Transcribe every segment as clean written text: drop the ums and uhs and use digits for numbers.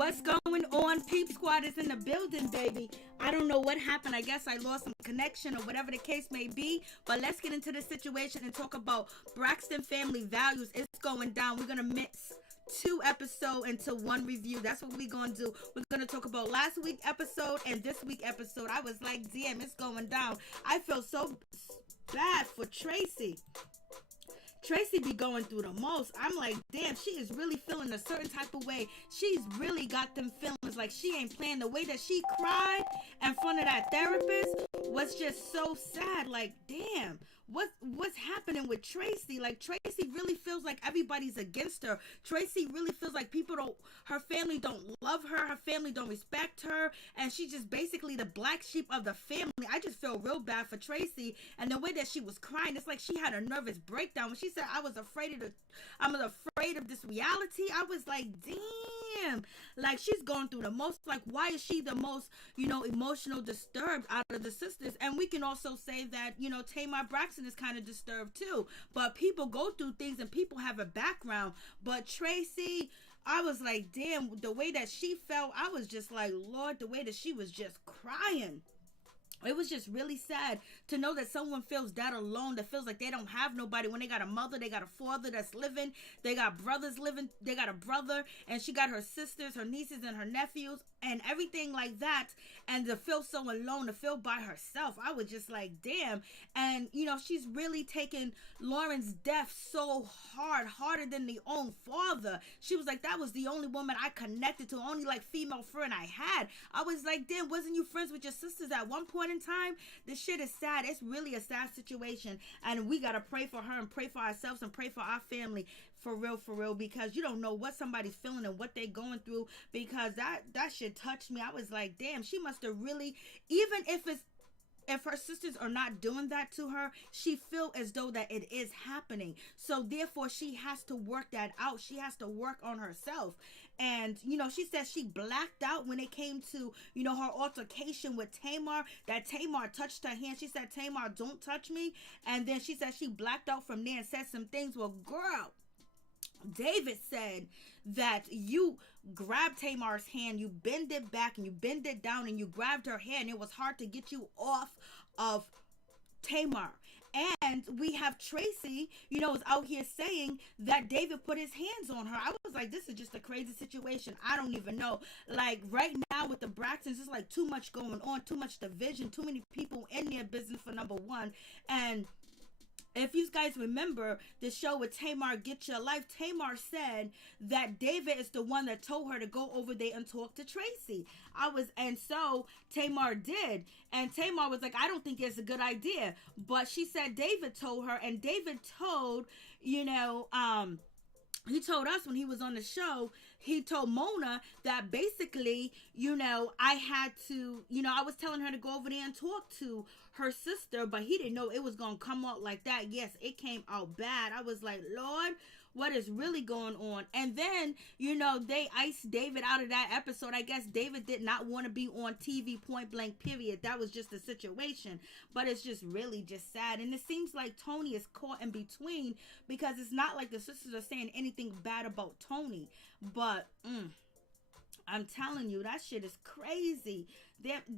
What's going on? Peep Squad is in the building, baby. I don't know what happened. I guess I lost some connection or whatever the case may be. But let's get into the situation and talk about Braxton Family Values. It's going down. We're going to mix 2 episodes into 1 review. That's what we're going to do. We're going to talk about last week's episode and this week's episode. I was like, damn, it's going down. I feel so bad for Tracy. Tracy be going through the most. I'm like, damn, she is really feeling a certain type of way. She's really got them feelings like she ain't playing. The way that she cried in front of that therapist was just so sad. Like, damn, what's happening with Tracy? Like, Tracy really feels like everybody's against her. Tracy really feels like her family don't love her. Her family don't respect her. And she's just basically the black sheep of the family. I just feel real bad for Tracy. And the way that she was crying, it's like she had a nervous breakdown. When she said, I'm afraid of this reality, I was like, damn. Like, she's going through the most. Like, why is she the most, emotional disturbed out of the sisters? And we can also say that, Tamar Braxton is kind of disturbed too. But people go through things and people have a background. But Tracy, I was like, damn, the way that she felt, I was just like, Lord, the way that she was just crying. It was just really sad to know that someone feels that alone, that feels like they don't have nobody when they got a mother, they got a father that's living, they got brothers living, they got a brother, and she got her sisters, her nieces, and her nephews, and everything like that, and to feel so alone, to feel by herself. I was just like, damn. And, she's really taken Lauren's death so hard, harder than the own father. She was like, that was the only woman I connected to, only like female friend I had. I was like, damn, wasn't you friends with your sisters at one point in time? This shit is sad. It's really a sad situation, and we gotta pray for her and pray for ourselves and pray for our family, for real, because you don't know what somebody's feeling and what they're going through, because that shit touched me. I was like, damn, she must have really, even if her sisters are not doing that to her, she feel as though that it is happening. So therefore, she has to work that out. She has to work on herself. And, she said she blacked out when it came to, her altercation with Tamar, that Tamar touched her hand. She said, Tamar, don't touch me. And then she said she blacked out from there and said some things. Well, girl, David said that you grabbed Tamar's hand, you bend it back and you bend it down and you grabbed her hand. It was hard to get you off of Tamar. And we have Tracy, is out here saying that David put his hands on her. I was like, this is just a crazy situation. I don't even know. Like, right now with the Braxtons, it's like too much going on, too much division, too many people in their business for number one. And if you guys remember the show with Tamar, Get Your Life, Tamar said that David is the one that told her to go over there and talk to Tracy. And so Tamar did. And Tamar was like, I don't think it's a good idea. But she said David told her, and David told, he told us when he was on the show, he told Mona that basically, I had to, I was telling her to go over there and talk to her sister, but he didn't know it was going to come out like that. Yes, it came out bad. I was like, Lord, what is really going on? And then, they iced David out of that episode. I guess David did not want to be on TV, point blank, period. That was just the situation. But it's just really just sad. And it seems like Toni is caught in between, because it's not like the sisters are saying anything bad about Toni. But, I'm telling you, that shit is crazy.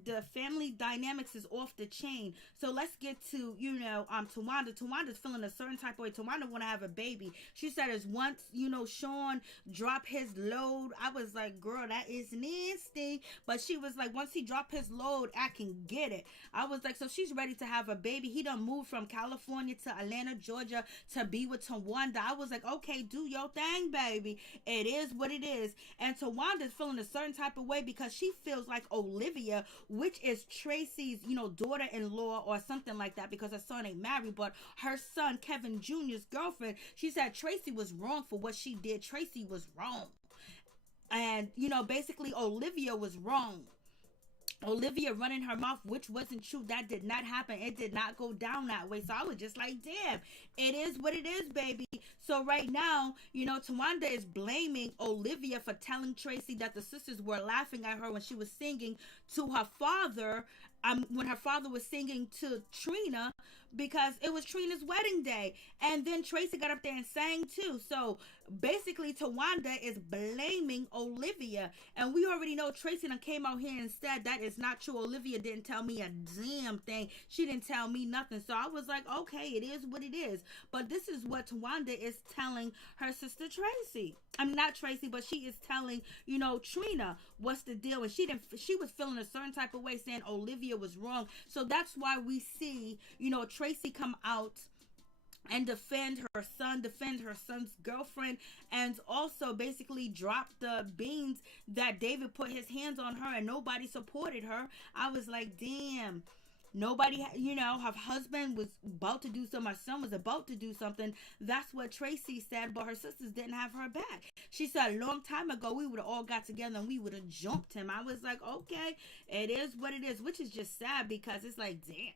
The family dynamics is off the chain. So let's get to, Towanda. Towanda's feeling a certain type of way. Towanda want to have a baby. She said as once, Sean dropped his load, I was like, girl, that is nasty. But she was like, once he dropped his load, I can get it. I was like, so she's ready to have a baby. He done moved from California to Atlanta, Georgia to be with Towanda. I was like, okay, do your thing, baby. It is what it is. And Towanda's feeling a certain type of way because she feels like Olivia, which is Tracy's, daughter-in-law or something like that, because her son ain't married, but her son, Kevin Jr.'s girlfriend, she said Tracy was wrong for what she did. Tracy was wrong. And, basically Olivia was wrong. Olivia running her mouth, which wasn't true. That did not happen. It did not go down that way. So I was just like, damn, it is what it is, baby. So right now, Towanda is blaming Olivia for telling Tracy that the sisters were laughing at her when she was singing to her father, when her father was singing to Trina, because it was Trina's wedding day. And then Tracy got up there and sang too. So basically, Towanda is blaming Olivia. And we already know Tracy done came out here and said that is not true. Olivia didn't tell me a damn thing. She didn't tell me nothing. So I was like, okay, it is what it is. But this is what Towanda is telling her sister Tracy. I'm not Tracy, but she is telling, Trina, what's the deal? And she was feeling a certain type of way, saying Olivia was wrong. So that's why we see, Tracy come out and defend her son's girlfriend, and also basically drop the beans that David put his hands on her and nobody supported her. I was like, damn. Nobody, her husband was about to do something. My son was about to do something. That's what Tracy said, but her sisters didn't have her back. She said a long time ago, we would have all got together and we would have jumped him. I was like, okay, it is what it is, which is just sad because it's like, damn.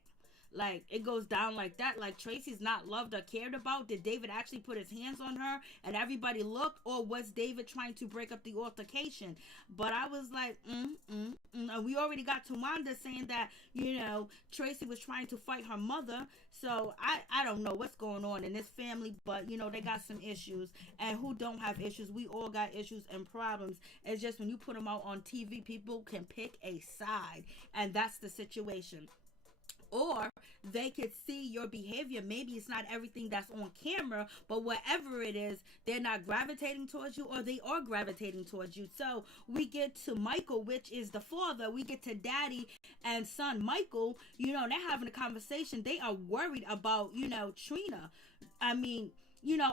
Like, it goes down like that. Like, Tracy's not loved or cared about. Did David actually put his hands on her and everybody looked? Or was David trying to break up the altercation? But I was like, And we already got Towanda saying that, Tracy was trying to fight her mother. So, I don't know what's going on in this family. But, they got some issues. And who don't have issues? We all got issues and problems. It's just when you put them out on TV, people can pick a side. And that's the situation. Or they could see your behavior. Maybe it's not everything that's on camera, but whatever it is, they're not gravitating towards you, or they are gravitating towards you. So we get to Michael, which is the father. We get to daddy and son Michael. They're having a conversation. They are worried about, Trina. I mean,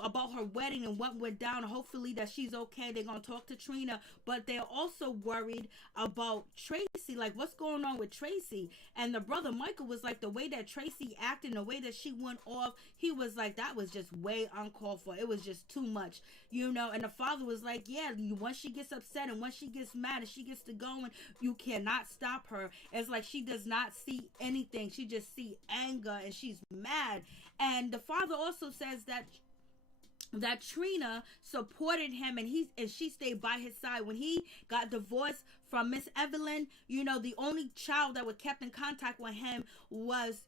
about her wedding and what went down. Hopefully that she's okay. They're going to talk to Trina. But they're also worried about Tracy. Like, what's going on with Tracy? And the brother Michael was like, the way that Tracy acted, the way that she went off, he was like, that was just way uncalled for. It was just too much, And the father was like, yeah, once she gets upset and once she gets mad and she gets to going, you cannot stop her. It's like she does not see anything. She just see anger and she's mad. And the father also says that Trina supported him and she stayed by his side when he got divorced from Miss Evelyn. The only child that was kept in contact with him was,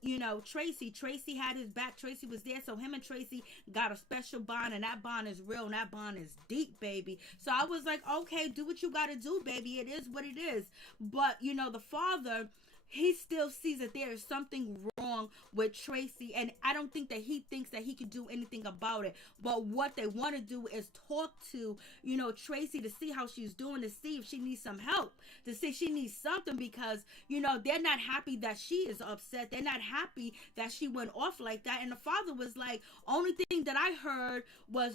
Tracy. Tracy had his back. Tracy was there. So him and Tracy got a special bond, and that bond is real and that bond is deep, baby. So I was like, okay, do what you got to do, baby. It is what it is. But, the father, he still sees that there is something wrong with Tracy, and I don't think that he thinks that he can do anything about it. But what they want to do is talk to, Tracy to see how she's doing, to see if she needs some help, to see if she needs something, because, they're not happy that she is upset. They're not happy that she went off like that. And the father was like, only thing that I heard was,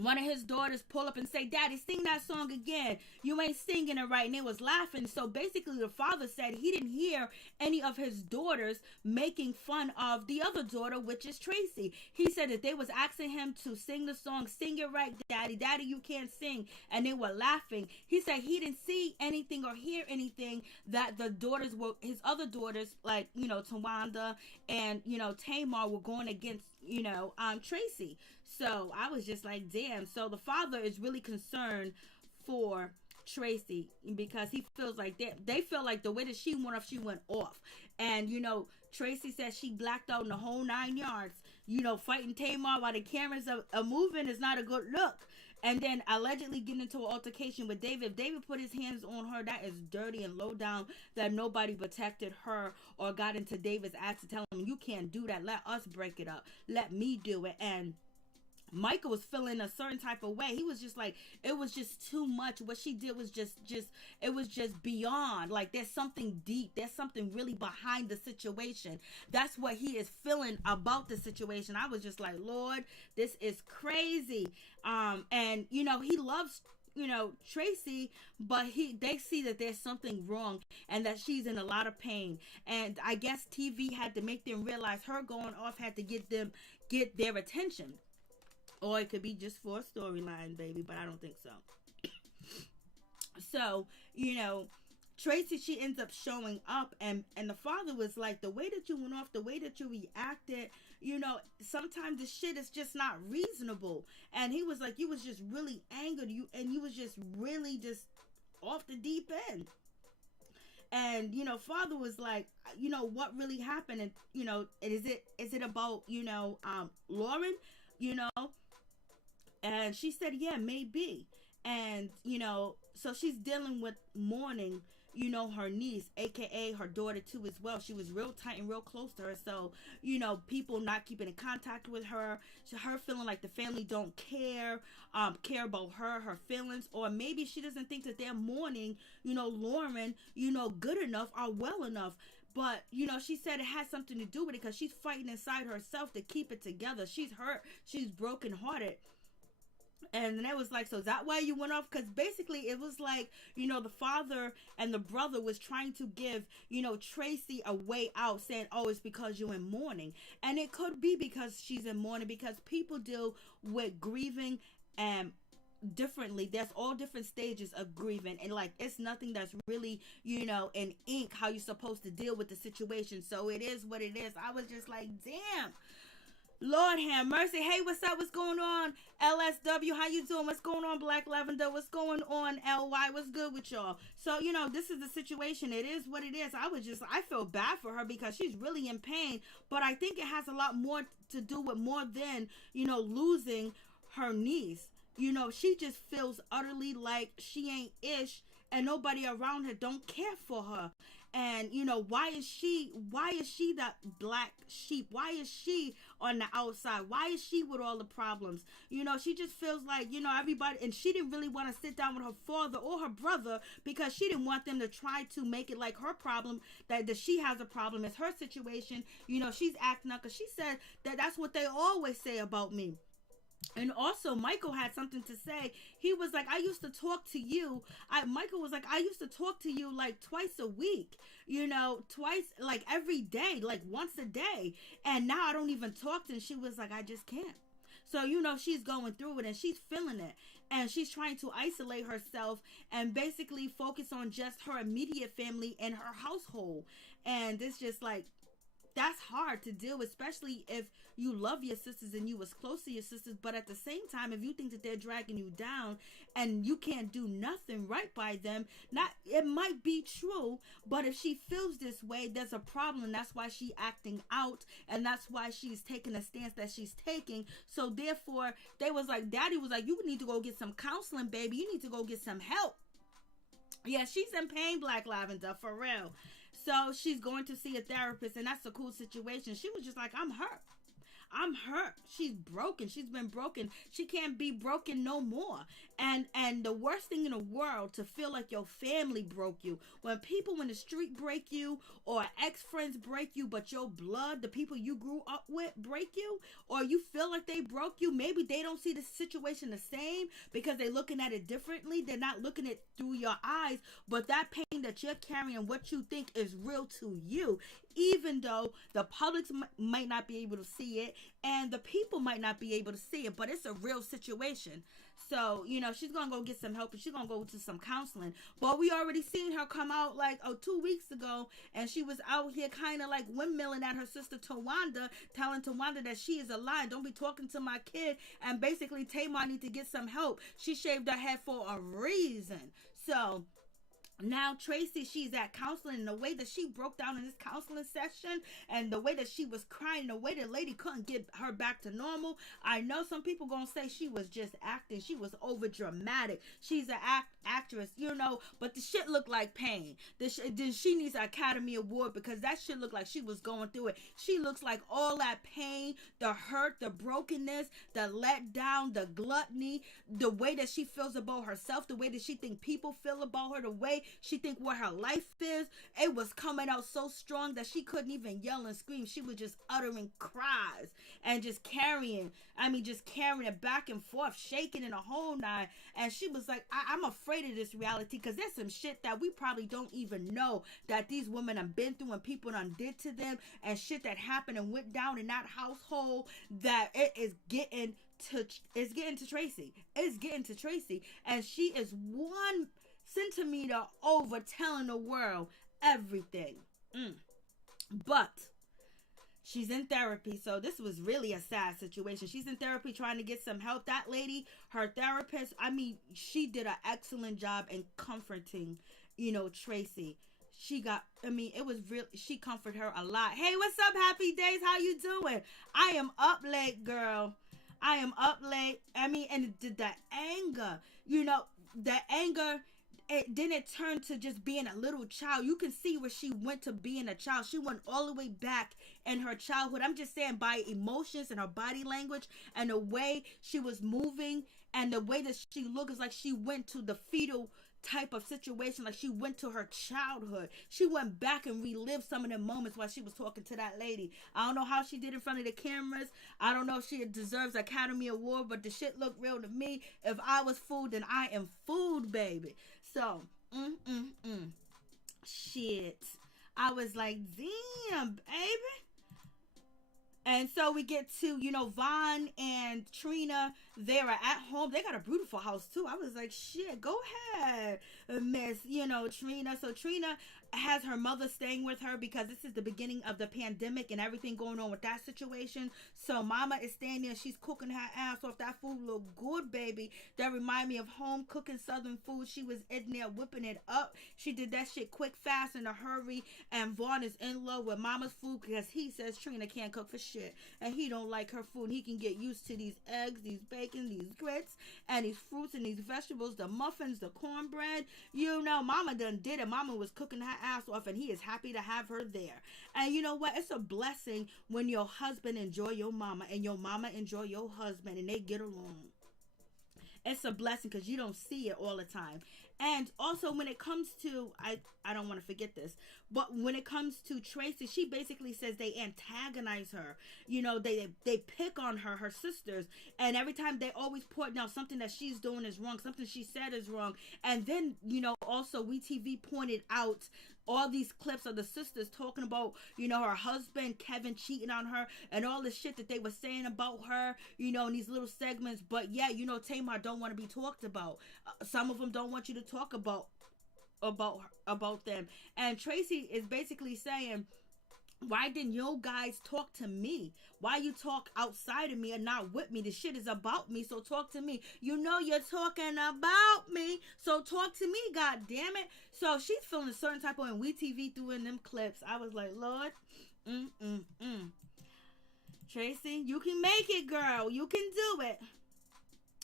one of his daughters pull up and say, Daddy, sing that song again. You ain't singing it right. And they was laughing. So basically the father said he didn't hear any of his daughters making fun of the other daughter, which is Tracy. He said that they was asking him to sing the song, sing it right, Daddy. Daddy, you can't sing. And they were laughing. He said he didn't see anything or hear anything that the daughters were, his other daughters, like, Towanda and, Tamar were going against, Tracy. So I was just like, damn. So the father is really concerned for Tracy because he feels like they feel like the way that she went off. And, Tracy says she blacked out in the whole 9 yards. Fighting Tamar while the cameras are moving is not a good look. And then allegedly getting into an altercation with David. If David put his hands on her, that is dirty and low down, that nobody protected her or got into David's ass to tell him, you can't do that. Let us break it up. Let me do it. And Michael was feeling a certain type of way. He was just like, it was just too much. What she did was just it was just beyond. Like, there's something deep. There's something really behind the situation. That's what he is feeling about the situation. I was just like, Lord, this is crazy. And, he loves, Tracy, but they see that there's something wrong and that she's in a lot of pain. And I guess TV had to make them realize her going off had to get their attention. Or it could be just for a storyline, baby, but I don't think so. So, Tracy, she ends up showing up, and the father was like, the way that you went off, the way that you reacted, sometimes the shit is just not reasonable. And he was like, you was just really angered, and you was just really just off the deep end. And father was like, what really happened? And is it about Lauren, you know and she said, yeah, maybe. And so she's dealing with mourning, her niece, aka her daughter too, as well. She was real tight and real close to her. So people not keeping in contact with her, her feeling like the family don't care about her feelings, or maybe she doesn't think that they're mourning Lauren good enough or well enough. But she said it has something to do with it, because she's fighting inside herself to keep it together. She's hurt, she's brokenhearted. And then it was like, so is that why you went off? Because basically it was like, the father and the brother was trying to give, Tracy a way out, saying, oh, it's because you're in mourning. And it could be because she's in mourning, because people deal with grieving differently. There's all different stages of grieving, and like, it's nothing that's really in ink how you're supposed to deal with the situation. So it is what it is. I was just like, damn, Lord have mercy. Hey, what's up? What's going on? LSW, how you doing? What's going on, Black Lavender? What's going on, LY? What's good with y'all? So, this is the situation. It is what it is. I feel bad for her, because she's really in pain. But I think it has a lot more to do with more than, losing her niece. She just feels utterly like she ain't ish, and nobody around her don't care for her. And why is she that black sheep? Why is she on the outside? Why is she with all the problems? She just feels like everybody, and she didn't really want to sit down with her father or her brother, because she didn't want them to try to make it like her problem, that she has a problem. It's her situation. She's acting up, because she said that that's what they always say about me. And also, Michael had something to say. He was like, I used to talk to you. Michael was like, I used to talk to you like twice a week, twice, like every day, like once a day. And now I don't even talk to her. And she was like, I just can't. So, she's going through it, and she's feeling it. And she's trying to isolate herself and basically focus on just her immediate family and her household. And it's just like, that's hard to deal with, especially if you love your sisters and you was close to your sisters. But at the same time, if you think that they're dragging you down and you can't do nothing right by them, it might be true, but if she feels this way, there's a problem. That's why she's acting out, and that's why she's taking a stance that she's taking. So therefore, they was like, Daddy was like, you need to go get some counseling, baby. You need to go get some help. Yeah, she's in pain, Black Lavender, for real. So she's going to see a therapist, and that's a cool situation. She was just like, I'm hurt. She's broken. She's been broken. She can't be broken no more. And the worst thing in the world, to feel like your family broke you. When people in the street break you, or ex-friends break you, but your blood, the people you grew up with, break you, or you feel like they broke you, maybe they don't see the situation the same because they're looking at it differently. They're not looking at it through your eyes, but that pain that you're carrying, what you think is real to you, even though the public might not be able to see it and the people might not be able to see it, but it's a real situation. So, she's going to go get some help, and she's going to go to some counseling. But we already seen her come out 2 weeks ago, and she was out here kind of like windmilling at her sister Towanda, telling Towanda that she is a lie. Don't be talking to my kid. And basically, Tamar need to get some help. She shaved her head for a reason. So now Tracy, she's at counseling, and the way that she broke down in this counseling session, and the way that she was crying, the way the lady couldn't get her back to normal. I know some people gonna say she was just acting, she was over dramatic. She's an actress, but the shit looked like pain. She needs an Academy Award, because that shit looked like she was going through it. She looks like all that pain, the hurt, the brokenness, the letdown, the gluttony, the way that she feels about herself, the way that she think people feel about her, the way she think what her life is. It was coming out so strong that she couldn't even yell and scream. She was just uttering cries and just carrying it back and forth, shaking in a whole nine. And she was like, I'm afraid of this reality, because there's some shit that we probably don't even know that these women have been through and people done did to them, and shit that happened and went down in that household, that it is getting to Tracy. It's getting to Tracy, and she is one centimeter over telling the world everything. But she's in therapy, so this was really a sad situation. She's in therapy trying to get some help. That lady, her therapist, she did an excellent job in comforting, Tracy. it was real. She comforted her a lot. Hey, what's up, Happy Days? How you doing? I am up late, girl. I am up late. And the anger, the anger, then it turned to just being a little child. You can see where she went to being a child. She went all the way back in her childhood. I'm just saying, by emotions and her body language and the way she was moving and the way that she looked, is like she went to the fetal type of situation, like she went to her childhood. She went back and relived some of the moments while she was talking to that lady. I don't know how she did in front of the cameras. I don't know if she deserves an Academy Award, but the shit looked real to me. If I was fooled, then I am fooled, baby. So, shit. I was like, damn, baby. And so we get to, Von and Trina. They're at home. They got a beautiful house, too. I was like, shit, go ahead, Miss, Trina. So Trina has her mother staying with her because this is the beginning of the pandemic and everything going on with that situation. So Mama is staying there. She's cooking her ass off. That food looked good, baby. That remind me of home cooking Southern food. She was in there whipping it up. She did that shit quick, fast, in a hurry. And Vaughn is in love with Mama's food because he says Trina can't cook for shit. And he don't like her food. He can get used to these eggs, these bacon, these grits, and these fruits and these vegetables, the muffins, the cornbread. Mama done did it. Mama was cooking her ass off, and he is happy to have her there. And you know what? It's a blessing when your husband enjoy your mama and your mama enjoy your husband and they get along. It's a blessing because you don't see it all the time. And also when it comes to, I don't want to forget this, but when it comes to Tracy, she basically says they antagonize her. They pick on her sisters, and every time they always point out something that she's doing is wrong, something she said is wrong. And then, also WeTV pointed out all these clips of the sisters talking about, her husband, Kevin, cheating on her and all the shit that they were saying about her, in these little segments. But yeah, Tamar don't want to be talked about. Some of them don't want you to talk about them. And Tracy is basically saying, why didn't you guys talk to me? Why you talk outside of me and not with me? The shit is about me, so talk to me. You're talking about me, so talk to me, god damn it. So she's feeling a certain type of, and WeTV threw in them clips. I was like, Lord, Tracy, you can make it, girl. You can do it.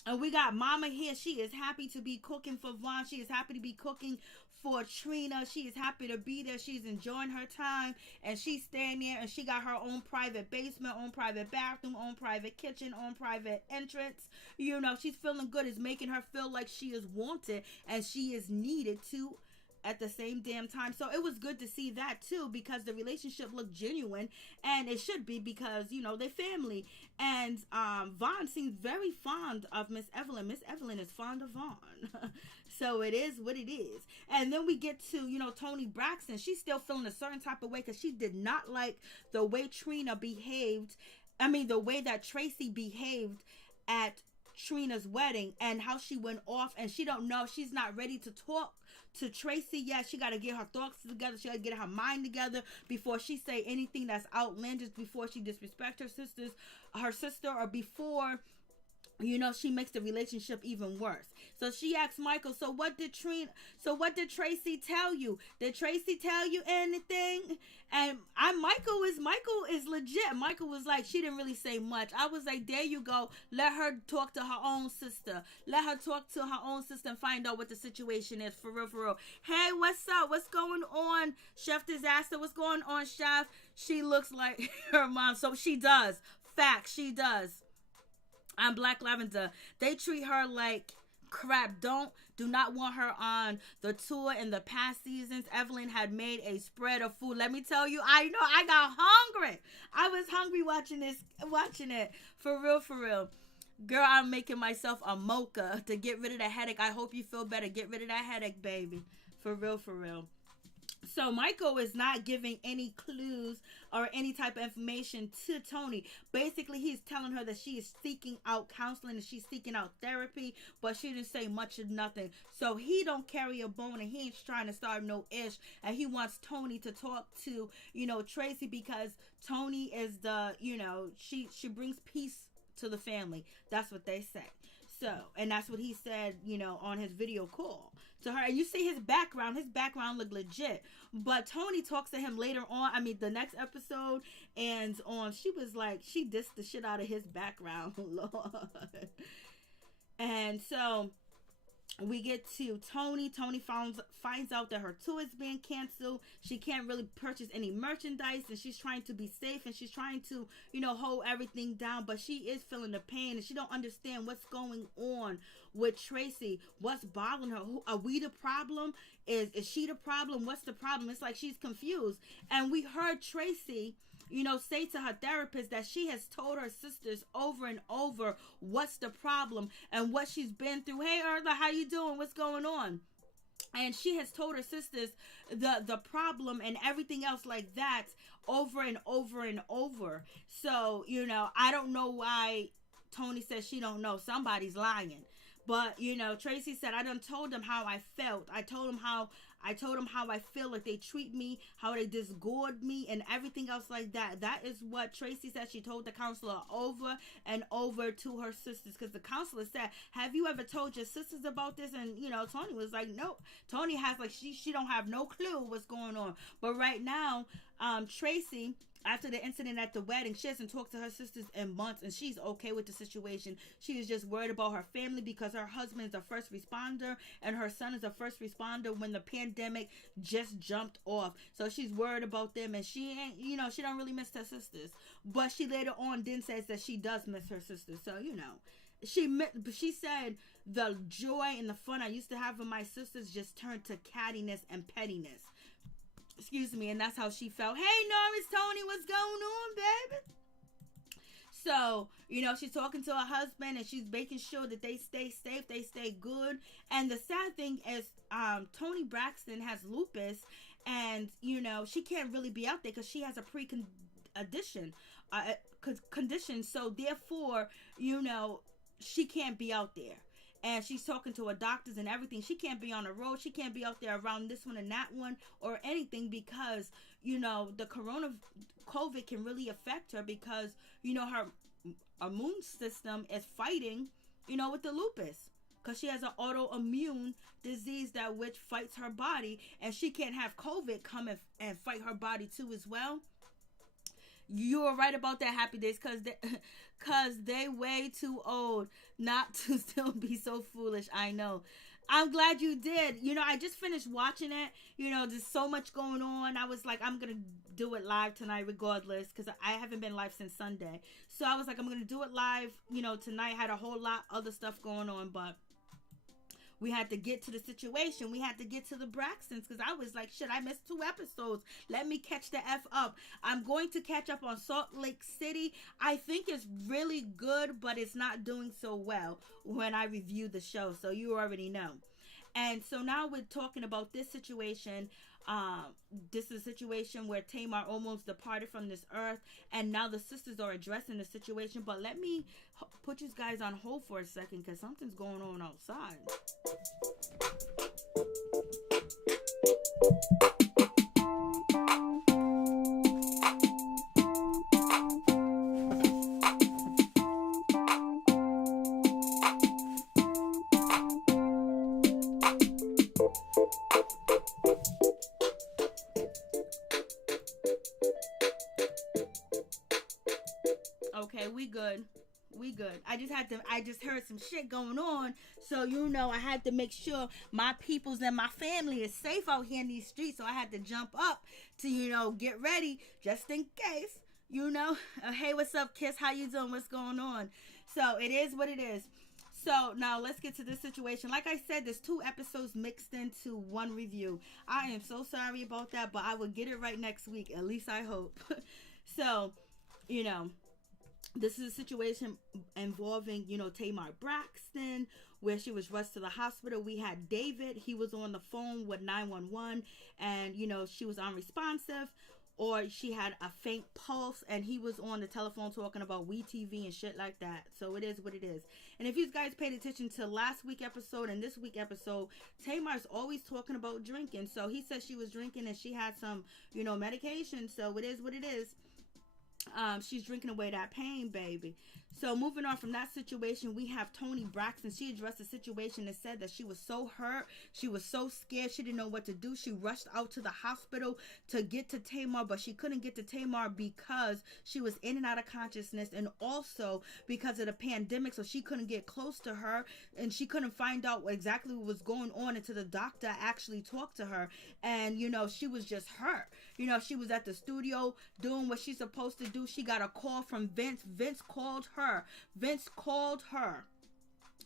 And we got Mama here. She is happy to be cooking for Vaughn. She is happy to be cooking for Trina. She is happy to be there. She's enjoying her time. And she's staying there. And she got her own private basement, own private bathroom, own private kitchen, own private entrance. She's feeling good. It's making her feel like she is wanted and she is needed too at the same damn time. So it was good to see that too, because the relationship looked genuine, and it should be because they're family. And Vaughn seems very fond of Miss Evelyn. Miss Evelyn is fond of Vaughn. So it is what it is. And then we get to Toni Braxton. She's still feeling a certain type of way because she did not like the way Trina behaved. The way that Tracy behaved at Trina's wedding and how she went off, and she don't know, she's not ready to talk to Tracy yet. She got to get her thoughts together. She got to get her mind together before she say anything that's outlandish, before she disrespect her sister, or before she makes the relationship even worse. So she asks Michael, so what did Tracy tell you? Did Tracy tell you anything? And Michael is legit. Michael was like, she didn't really say much. I was like, there you go. Let her talk to her own sister. Let her talk to her own sister and find out what the situation is, for real, for real. Hey, what's up? What's going on, Chef Disaster? What's going on, Chef? She looks like her mom. So she does. Fact, she does. I'm Black Lavender. They treat her like crap. Do not want her on the tour. In the past seasons, Evelyn had made a spread of food. Let me tell you, I know I got hungry. I was hungry watching it. For real, for real. Girl, I'm making myself a mocha to get rid of the headache. I hope you feel better. Get rid of that headache, baby. For real, for real. So Michael is not giving any clues or any type of information to Toni. Basically, he's telling her that she is seeking out counseling and she's seeking out therapy, but she didn't say much of nothing. So he don't carry a bone, and he ain't trying to start no ish. And he wants Toni to talk to, Tracy, because Toni is the, she brings peace to the family. That's what they say. So, and that's what he said, on his video call to her. And you see his background looked legit. But Toni talks to him later on, the next episode, and she was like, she dissed the shit out of his background, Lord. And so we get to Toni. Toni finds out that her tour is being canceled. She can't really purchase any merchandise, and she's trying to be safe, and she's trying to, hold everything down, but she is feeling the pain, and she don't understand what's going on with Tracy. What's bothering her? Are we the problem? Is she the problem? What's the problem? It's like she's confused. And we heard Tracy, say to her therapist that she has told her sisters over and over what's the problem and what she's been through. Hey, Erla, how you doing? What's going on? And she has told her sisters the problem and everything else like that over and over and over. So, I don't know why Toni says she don't know. Somebody's lying. But, Tracy said, I done told them how I felt. I told them how I feel, like they treat me, how they disgorge me, and everything else like that. That is what Tracy said. She told the counselor over and over to her sisters, because the counselor said, have you ever told your sisters about this? And, Toni was like, nope. Toni has, like, she don't have no clue what's going on. But right now, Tracy, after the incident at the wedding, she hasn't talked to her sisters in months, and she's okay with the situation. She is just worried about her family because her husband is a first responder and her son is a first responder when the pandemic just jumped off. So she's worried about them, and she ain't, she don't really miss her sisters. But she later on then says that she does miss her sisters. So, she said the joy and the fun I used to have with my sisters just turned to cattiness and pettiness. Excuse me, and that's how she felt. Hey, Norris, Toni, what's going on, baby? So, she's talking to her husband, and she's making sure that they stay safe, they stay good. And the sad thing is, Toni Braxton has lupus, and, she can't really be out there because she has a condition. So, therefore, she can't be out there. And she's talking to her doctors and everything. She can't be on the road. She can't be out there around this one and that one or anything because, the COVID can really affect her because, her immune system is fighting, with the lupus. Because she has an autoimmune disease that which fights her body. And she can't have COVID come and fight her body too as well. You are right about that, Happy Days, because they way too old not to still be so foolish. I know. I'm glad you did. I just finished watching it. There's so much going on. I was like, I'm going to do it live tonight regardless, because I haven't been live since Sunday. So I was like, I'm going to do it live, tonight. Had a whole lot other stuff going on, but we had to get to the situation. We had to get to the Braxtons because I was like, shit, I missed 2 episodes. Let me catch the F up. I'm going to catch up on Salt Lake City. I think it's really good, but it's not doing so well when I review the show. So you already know. And so now we're talking about this situation. This is a situation where Tamar almost departed from this earth, and now the sisters are addressing the situation. But let me put you guys on hold for a second because something's going on outside. Okay, we good. I just heard some shit going on. So, I had to make sure my peoples and my family is safe out here in these streets. So I had to jump up to, get ready just in case, Hey, what's up, Kiss? How you doing? What's going on? So it is what it is. So now let's get to this situation. Like I said, there's 2 episodes mixed into one review. I am so sorry about that, but I will get it right next week. At least I hope. So, this is a situation involving, Tamar Braxton, where she was rushed to the hospital. We had David. He was on the phone with 911, and, she was unresponsive, or she had a faint pulse, and he was on the telephone talking about WeTV and shit like that. So it is what it is. And if you guys paid attention to last week episode and this week episode, Tamar's always talking about drinking. So he said she was drinking and she had some, medication. So it is what it is. She's drinking away that pain, baby. So moving on from that situation, we have Toni Braxton. She addressed the situation and said that she was so hurt. She was so scared. She didn't know what to do. She rushed out to the hospital to get to Tamar, but she couldn't get to Tamar because she was in and out of consciousness, and also because of the pandemic, so she couldn't get close to her, and she couldn't find out exactly what was going on until the doctor actually talked to her. And she was just hurt. She was at the studio doing what she's supposed to do. She got a call from Vince. Vince called her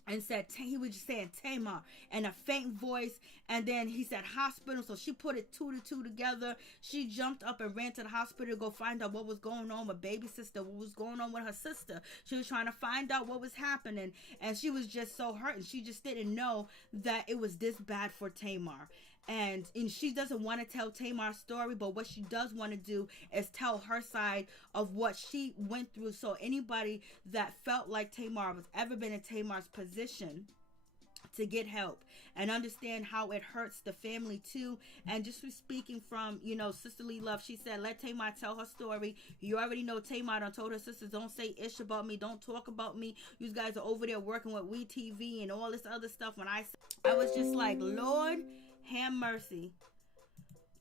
and said, he was just saying Tamar in a faint voice, and then he said hospital. So she put it 2 to 2 together. She jumped up and ran to the hospital to go find out what was going on with baby sister, what was going on with her sister. She was trying to find out what was happening, and she was just so hurt, and she just didn't know that it was this bad for Tamar. And she doesn't want to tell Tamar's story, but what she does want to do is tell her side of what she went through. So anybody that felt like Tamar was ever been in Tamar's position, to get help and understand how it hurts the family too. And just speaking from, sisterly love, she said, let Tamar tell her story. You already know Tamar done told her sisters, don't say ish about me, don't talk about me. You guys are over there working with WeTV and all this other stuff. When I was just like, Lord, have mercy.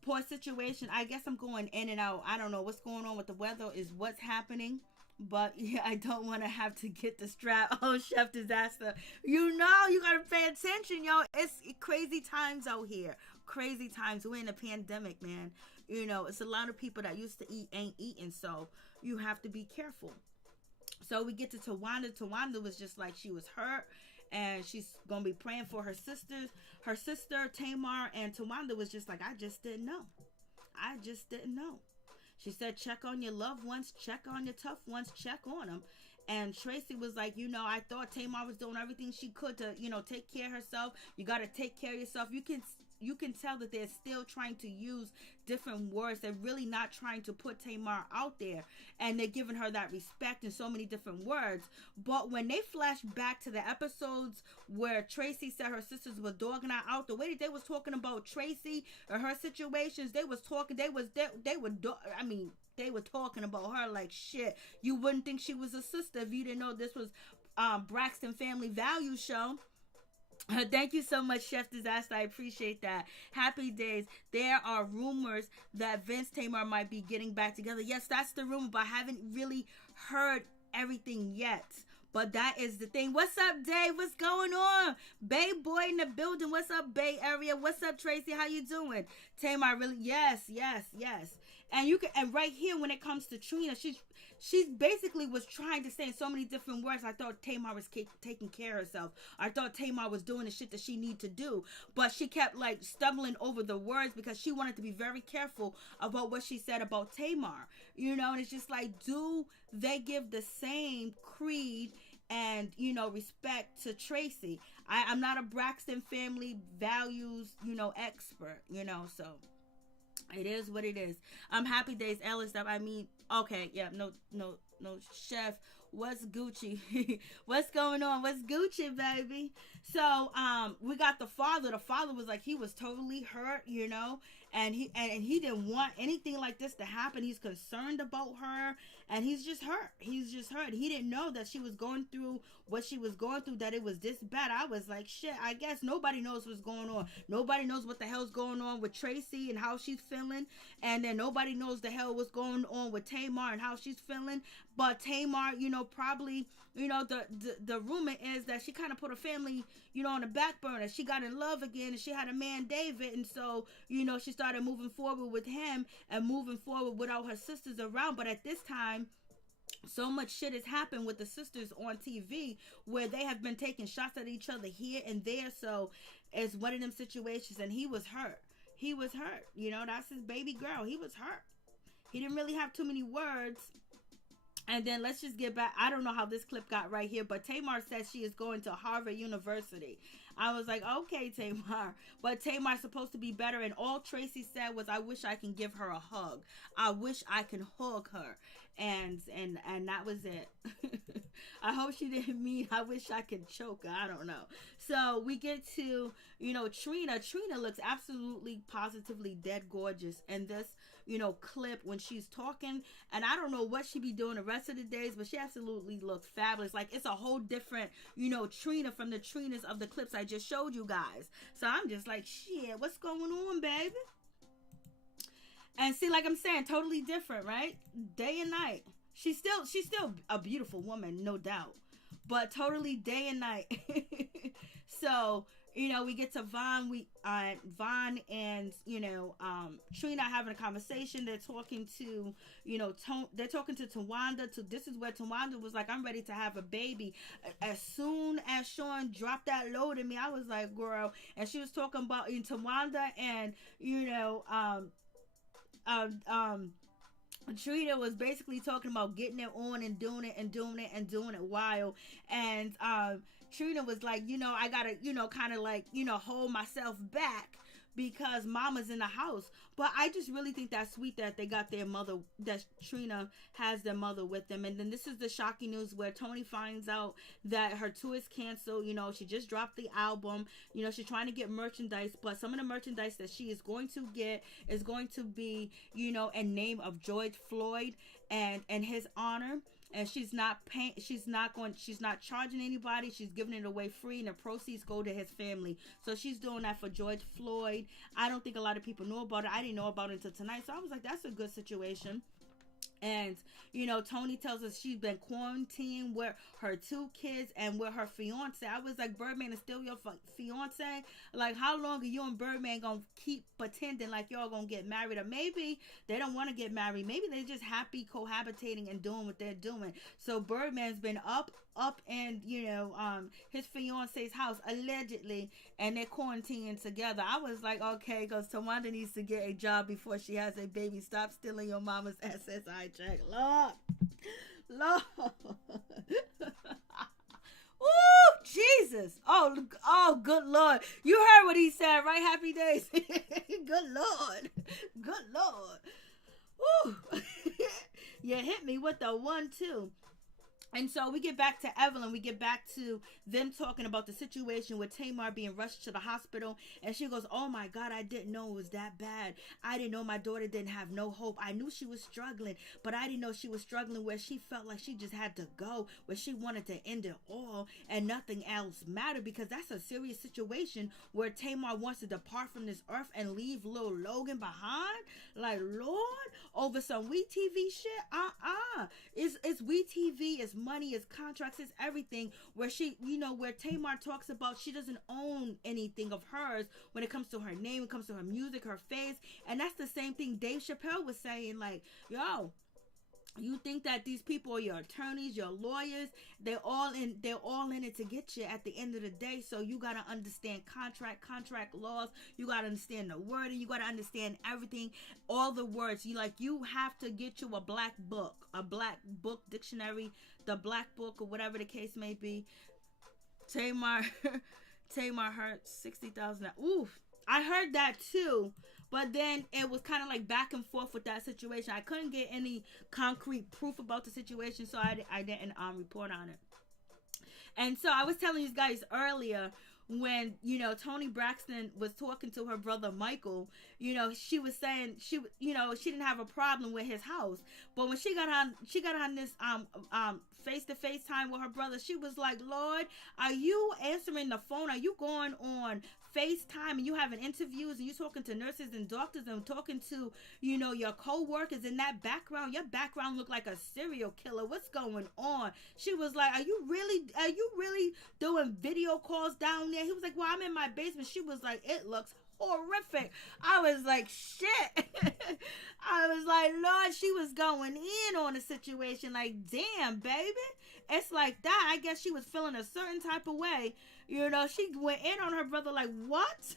Poor situation. I guess I'm going in and out. I don't know what's going on with the weather is what's happening. But yeah, I don't want to have to get the strap. Oh, Chef Disaster. You gotta pay attention, yo. It's crazy times out here. Crazy times. We're in a pandemic, man. It's a lot of people that used to eat ain't eating. So you have to be careful. So we get to Towanda. Towanda was just like, she was hurt. And she's going to be praying for her sisters. Her sister, Tamar, and Towanda was just like, I just didn't know. She said, check on your loved ones, check on your tough ones, check on them. And Tracy was like, I thought Tamar was doing everything she could to, take care of herself. You got to take care of yourself. You can tell that they're still trying to use different words. They're really not trying to put Tamar out there. And they're giving her that respect in so many different words. But when they flash back to the episodes where Tracy said her sisters were dogging her out, the way that they was talking about Tracy or her situations, they were talking about her like shit. You wouldn't think she was a sister if you didn't know this was Braxton Family Values show. Thank you so much, Chef Disaster. I appreciate that. Happy days. There are rumors that Vince Tamar might be getting back together. Yes, that's the rumor, but I haven't really heard everything yet. But that is the thing. What's up, Dave? What's going on? Bay boy in the building. What's up, Bay Area? What's up, Tracy? How you doing? Tamar, really? Yes. And right here, when it comes to Trina, she's basically was trying to say in so many different words. I thought Tamar was taking care of herself. I thought Tamar was doing the shit that she need to do. But she kept like stumbling over the words because she wanted to be very careful about what she said about Tamar. And it's just like, do they give the same creed and, respect to Tracy? I'm not a Braxton Family Values, expert, so... It is what it is. Happy days, Ellis. Okay, yeah, no, Chef. What's Gucci? What's going on? What's Gucci, baby? So, we got the father. The father was like, he was totally hurt, and he didn't want anything like this to happen. He's concerned about her, and he's just hurt. He didn't know that she was going through what she was going through, that it was this bad. I was like, shit, I guess nobody knows what's going on. Nobody knows what the hell's going on with Tracy and how she's feeling, and then nobody knows the hell what's going on with Tamar and how she's feeling. But Tamar, probably, the rumor is that she kind of put her family, on the back burner. She got in love again, and she had a man, David, and so, she started moving forward with him and moving forward without her sisters around. But at this time, so much shit has happened with the sisters on TV where they have been taking shots at each other here and there. So it's one of them situations, and he was hurt. That's his baby girl. He was hurt. He didn't really have too many words. And then let's just get back. I don't know how this clip got right here, but Tamar says she is going to Harvard University. I was like, okay, Tamar. But Tamar's supposed to be better. And all Tracy said was, I wish I can give her a hug. I wish I can hug her. And that was it. I hope she didn't mean I wish I could choke her. I don't know. So we get to, Trina. Trina looks absolutely positively dead gorgeous in this, clip when she's talking, and I don't know what she be doing the rest of the days, but she absolutely looks fabulous. Like, it's a whole different, Trina from the Trinas of the clips I just showed you guys. So I'm just like, shit, what's going on, baby? And see, like I'm saying, totally different, right? Day and night. She's still a beautiful woman, no doubt, but totally day and night. So, we get to Von and Trina having a conversation. They're talking to they're talking to Towanda. This is where Towanda was like, I'm ready to have a baby. As soon as Sean dropped that load in me, I was like, girl. And she was talking about Towanda and Trina was basically talking about getting it on and doing it wild. And Trina was like, I gotta, kind of like, hold myself back because mama's in the house. But I just really think that's sweet that they got their mother, that Trina has their mother with them. And then this is the shocking news where Toni finds out that her tour is canceled. She just dropped the album. She's trying to get merchandise, but some of the merchandise that she is going to get is going to be, in name of George Floyd and his honor. And she's not charging anybody. She's giving it away free, and the proceeds go to his family. So she's doing that for George Floyd. I don't think a lot of people know about it. I didn't know about it until tonight. So I was like, that's a good situation. And, Toni tells us she's been quarantined with her 2 kids and with her fiance. I was like, Birdman is still your fiance? Like, how long are you and Birdman going to keep pretending like y'all going to get married? Or maybe they don't want to get married. Maybe they're just happy cohabitating and doing what they're doing. So Birdman's been up in, his fiance's house, allegedly, and they're quarantining together. I was like, okay, because Towanda needs to get a job before she has a baby. Stop stealing your mama's assets. I check. Lord. Ooh, Jesus. Oh, good Lord. You heard what he said, right? Happy days. Good Lord. Ooh. You hit me with the 1-2. And so we get back to Evelyn. We get back to them talking about the situation with Tamar being rushed to the hospital. And she goes, oh my God, I didn't know it was that bad. I didn't know my daughter didn't have no hope. I knew she was struggling, but I didn't know she was struggling where she felt like she just had to go, where she wanted to end it all and nothing else mattered, because that's a serious situation where Tamar wants to depart from this earth and leave little Logan behind. Like, Lord, over some WeTV shit? It's WeTV, it's money, it's contracts, it's everything, where she, where Tamar talks about she doesn't own anything of hers when it comes to her name, when it comes to her music, her face. And that's the same thing Dave Chappelle was saying, like, yo, you think that these people are your attorneys, your lawyers, they're all in it to get you at the end of the day. So you got to understand contract laws. You got to understand the wording. You got to understand everything, all the words. You have to get you a black book dictionary, the black book, or whatever the case may be. Tamar heard 60,000. Oof. I heard that too. But then it was kind of like back and forth with that situation. I couldn't get any concrete proof about the situation, so I didn't report on it. And so I was telling you guys earlier, when Toni Braxton was talking to her brother Michael, she was saying she didn't have a problem with his house, but when she got on this face-to-face time with her brother, she was like, Lord, are you answering the phone? Are you going on FaceTime and you having interviews and you talking to nurses and doctors and talking to your co-workers in that background? Your background look like a serial killer. What's going on? She was like, are you really doing video calls down there? He was like, well, I'm in my basement. She was like, it looks horrific. I was like, shit. I was like, Lord, she was going in on the situation. Like, damn, baby. It's like that. I guess she was feeling a certain type of way. She went in on her brother like, what?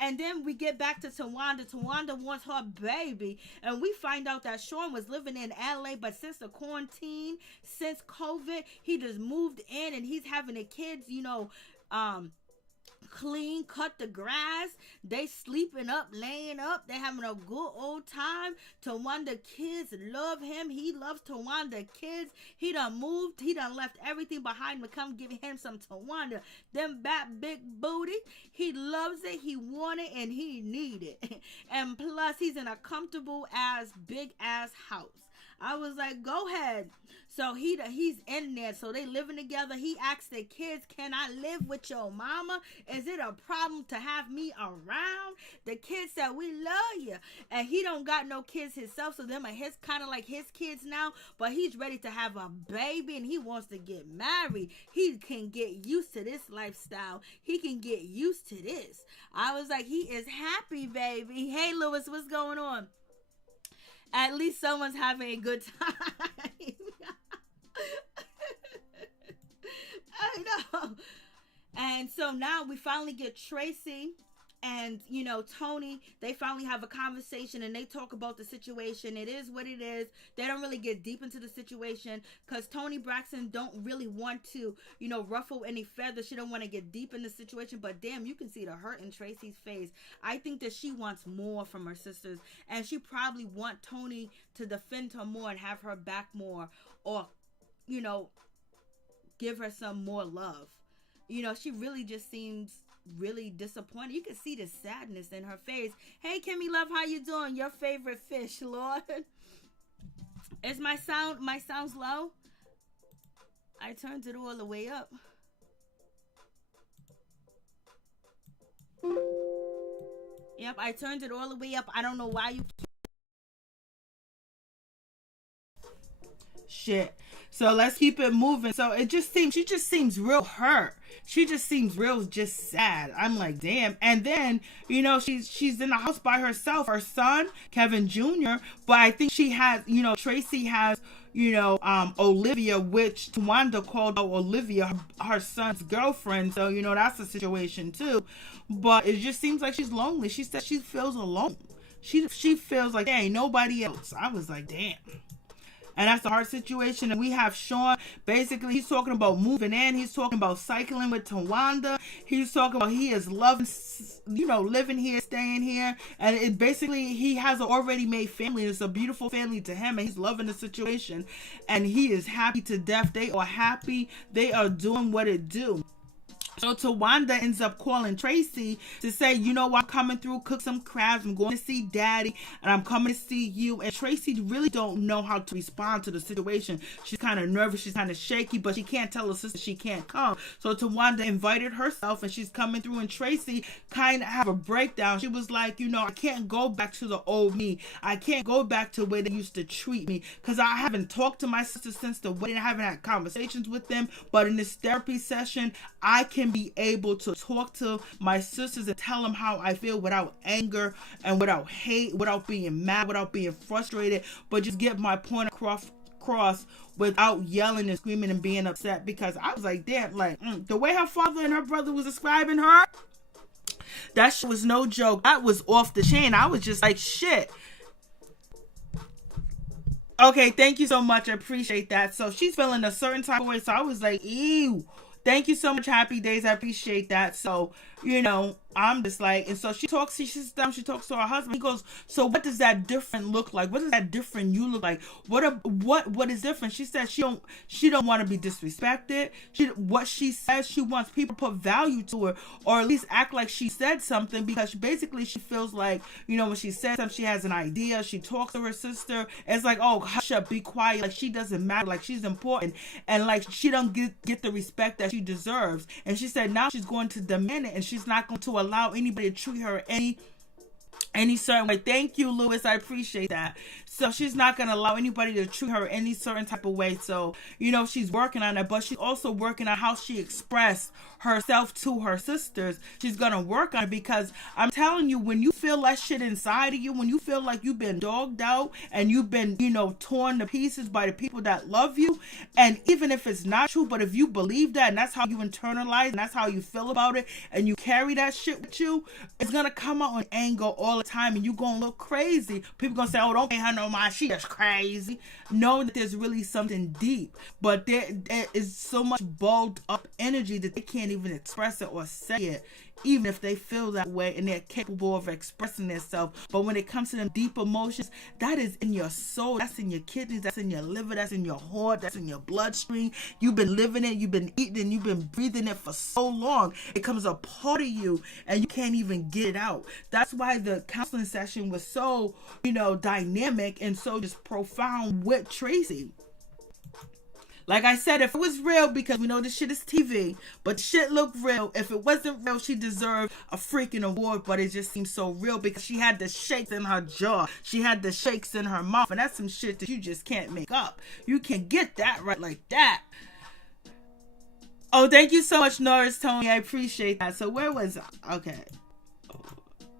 And then we get back to Towanda. Towanda wants her baby. And we find out that Sean was living in LA, but since the quarantine, since COVID, he just moved in and he's having the kids, clean, cut the grass. They sleeping up, laying up. They having a good old time. Towanda kids love him. He loves Towanda kids. He done moved. He done left everything behind to come give him some Towanda. Them back big booty. He loves it. He want it and he need it. And plus he's in a comfortable ass, big ass house. I was like, go ahead. So he's in there. So they living together. He asked the kids, can I live with your mama? Is it a problem to have me around? The kids said, we love you. And he don't got no kids himself. So them are his kind of like his kids now. But he's ready to have a baby and he wants to get married. He can get used to this lifestyle. He can get used to this. I was like, he is happy, baby. Hey, Lewis, what's going on? At least someone's having a good time. I know. And so now we finally get Tracy and, you know, Toni. They finally have a conversation and they talk about the situation. It is what it is. They don't really get deep into the situation because Toni Braxton don't really want to, you know, ruffle any feathers. She don't want to get deep in the situation. But damn, you can see the hurt in Tracy's face. I think that she wants more from her sisters. And she probably want Toni to defend her more and have her back more. Or, you know, give her some more love. You know, she really just seems really disappointed. You can see the sadness in her face. Hey, Kimmy Love, how you doing? Your favorite fish, Lord. Is my sounds low? I turned it all the way up. Yep, I turned it all the way up. I don't know why you shit. So let's keep it moving. So it just seems, she just seems real hurt. She just seems real just sad. I'm like, damn. And then, you know, she's in the house by herself. Her son, Kevin Jr., but I think she has, you know, Tracy has, you know, Olivia, which Towanda called out Olivia, her son's girlfriend. So, you know, that's a situation too. But it just seems like she's lonely. She said she feels alone. She feels like there ain't nobody else. I was like, damn. And that's a hard situation. And we have Sean. Basically, he's talking about moving in. He's talking about cycling with Towanda. He's talking about he is loving, you know, living here, staying here. And it basically, he has an already made family. It's a beautiful family to him. And he's loving the situation. And he is happy to death. They are happy. They are doing what it do. So Towanda ends up calling Tracy to say, you know what, I'm coming through, cook some crabs, I'm going to see daddy, and I'm coming to see you. And Tracy really don't know how to respond to the situation. She's kind of nervous, she's kind of shaky, but she can't tell her sister she can't come. So Towanda invited herself, and she's coming through, and Tracy kind of have a breakdown. She was like, you know, I can't go back to the old me. I can't go back to where they used to treat me, because I haven't talked to my sister since the wedding. I haven't had conversations with them, but in this therapy session, I can be able to talk to my sisters and tell them how I feel without anger and without hate, without being mad, without being frustrated, but just get my point across without yelling and screaming and being upset. Because I was like, damn, like the way her father and her brother was describing her, that shit was no joke. That was off the chain. I was just like, shit. Okay, thank you so much. I appreciate that. So she's feeling a certain type of way. So I was like, ew. Thank you so much, Happy Days. I appreciate that. So, you know, I'm just like, and so she sits down, she talks to her husband. He goes, so what does that different look like? What does that different you look like? What is different? She said she don't want to be disrespected. What she says, she wants people to put value to her, or at least act like she said something, because basically she feels like, you know, when she says something, she has an idea. She talks to her sister. It's like, oh, hush up, be quiet. Like she doesn't matter. Like she's important, and like she don't get the respect that she deserves. And she said now she's going to demand it, and she's not going to allow anybody to treat her any certain way. Thank you, Lewis. I appreciate that. So she's not going to allow anybody to treat her any certain type of way. So, you know, she's working on it, but she's also working on how she expressed herself to her sisters. She's going to work on it, because I'm telling you, when you feel that shit inside of you, when you feel like you've been dogged out and you've been, you know, torn to pieces by the people that love you, and even if it's not true, but if you believe that and that's how you internalize and that's how you feel about it and you carry that shit with you, it's going to come out in anger all the time and you gonna look crazy. People gonna say, oh, don't pay her no mind, she just crazy. Knowing that there's really something deep, but there is so much balled up energy that they can't even express it or say it, even if they feel that way and they're capable of expressing themselves. But when it comes to them deep emotions, that is in your soul, that's in your kidneys, that's in your liver, that's in your heart, that's in your bloodstream. You've been living it, you've been eating it, you've been breathing it for so long. It becomes a part of you and you can't even get it out. That's why the counseling session was so, dynamic and so just profound with Tracy. Like I said, if it was real, because we know this shit is TV, but shit looked real. If it wasn't real, she deserved a freaking award, but it just seems so real because she had the shakes in her jaw. She had the shakes in her mouth, and that's some shit that you just can't make up. You can't get that right like that. Oh, thank you so much, Norris Tony. I appreciate that. So where was I?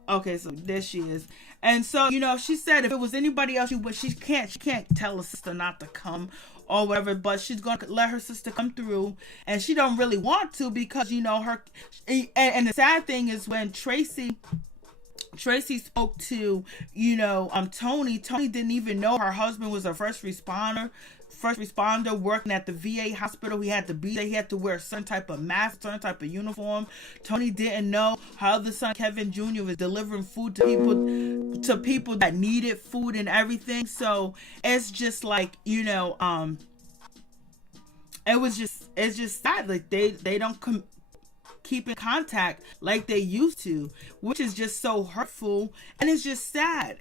Okay, so there she is. And so, she said if it was anybody else, she can't tell her sister not to come or whatever, but she's gonna let her sister come through, and she don't really want to because her. And the sad thing is when Tracy spoke to Toni didn't even know her husband was a first responder working at the VA hospital. He had to be there. He had to wear some type of mask, some type of uniform. Toni didn't know her other son Kevin Jr. was delivering food to people that needed food and everything. So it's just like it's just sad. Like they don't keep in contact like they used to, which is just so hurtful, and it's just sad.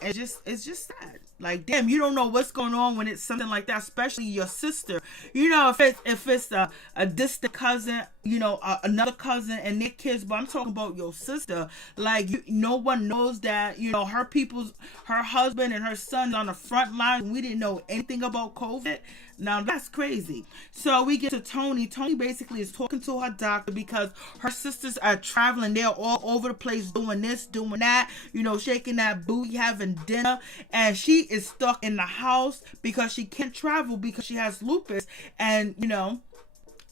It's just sad. Like, damn, you don't know what's going on when it's something like that, especially your sister. If it's a distant cousin, another cousin and their kids, but I'm talking about your sister. Like, no one knows that, her husband and her son on the front line. We didn't know anything about COVID. Now that's crazy. So we get to Toni. Toni basically is talking to her doctor because her sisters are traveling. They're all over the place doing this, doing that, shaking that booty, having dinner. And she is stuck in the house because she can't travel because she has lupus. And,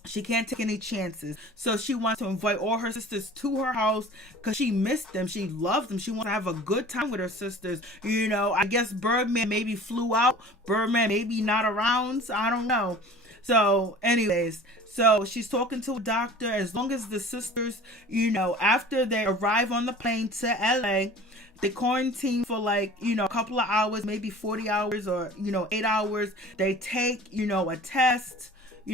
she can't take any chances. So she wants to invite all her sisters to her house because she missed them. She loves them. She wants to have a good time with her sisters. I guess Birdman maybe flew out. Birdman maybe not around. So I don't know. So anyways, so she's talking to a doctor. As long as the sisters, after they arrive on the plane to LA, they quarantine for a couple of hours, maybe 40 hours or, 8 hours. They take, a test,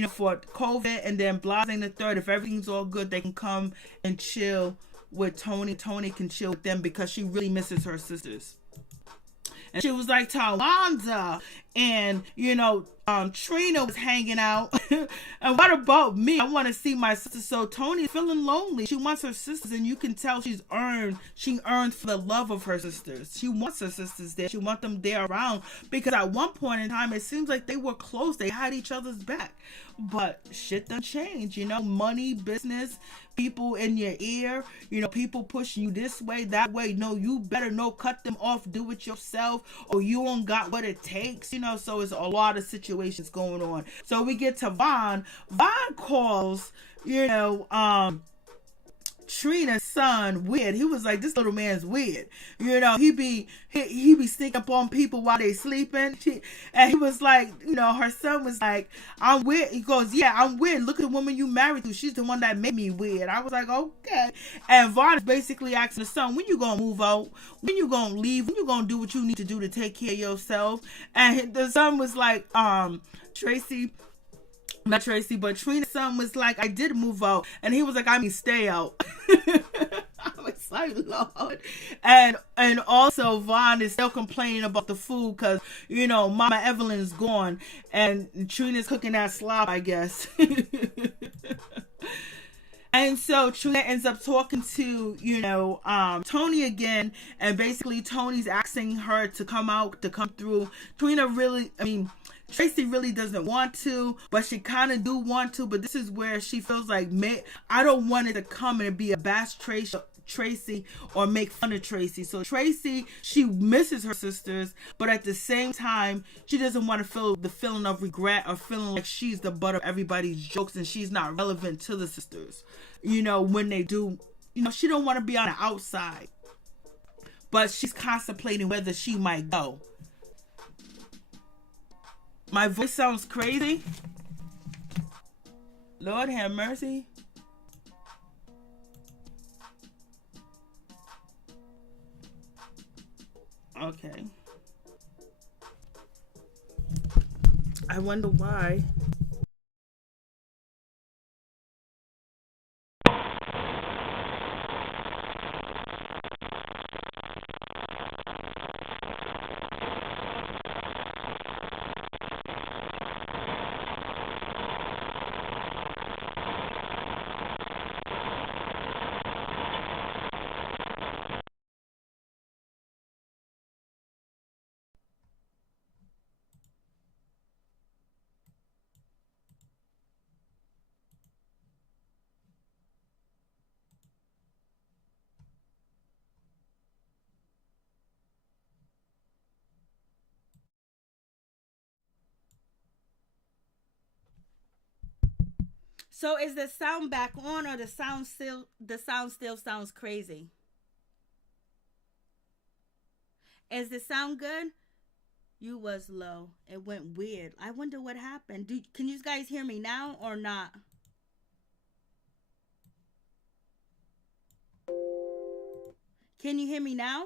for COVID, and then blasting the third. If everything's all good, they can come and chill with Toni. Toni can chill with them because she really misses her sisters. And she was like, Towanda and, Trina was hanging out. And what about me? I want to see my sister. So Toni's feeling lonely. She wants her sisters, and you can tell she earned for the love of her sisters. She wants her sisters there. She wants them there around because at one point in time, it seems like they were close. They had each other's back. But shit done change, money, business, people in your ear, people pushing you this way, that way. No, you better cut them off, do it yourself, or you don't got what it takes, so it's a lot of situations going on. So we get to Von calls, Trina's son weird. He was like, this little man's weird. He be sneaking up on people while they sleeping. And he was like, her son was like, I'm weird. He goes, yeah, I'm weird. Look at the woman you married to. She's the one that made me weird. I was like, okay. And Vaughn is basically asking the son, when you gonna move out? When you gonna leave? When you gonna do what you need to do to take care of yourself? And the son was like, not Tracy, but Trina's son was like, I did move out. And he was like, I mean, stay out. I was like, Lord. And also, Vaughn is still complaining about the food because, Mama Evelyn's gone. And Trina's cooking that slop, I guess. And so Trina ends up talking to, Toni again. And basically, Toni's asking her to come through. Tracy really doesn't want to, but she kind of do want to. But this is where she feels like, I don't want it to come and be a bash Tracy or make fun of Tracy. So Tracy, she misses her sisters, but at the same time, she doesn't want to feel the feeling of regret or feeling like she's the butt of everybody's jokes and she's not relevant to the sisters. When they do, she don't want to be on the outside. but she's contemplating whether she might go. My voice sounds crazy. Lord have mercy. Okay. I wonder why. So is the sound back on, or the sound still sounds crazy? Is the sound good? You was low. It went weird. I wonder what happened. Can you guys hear me now or not? Can you hear me now?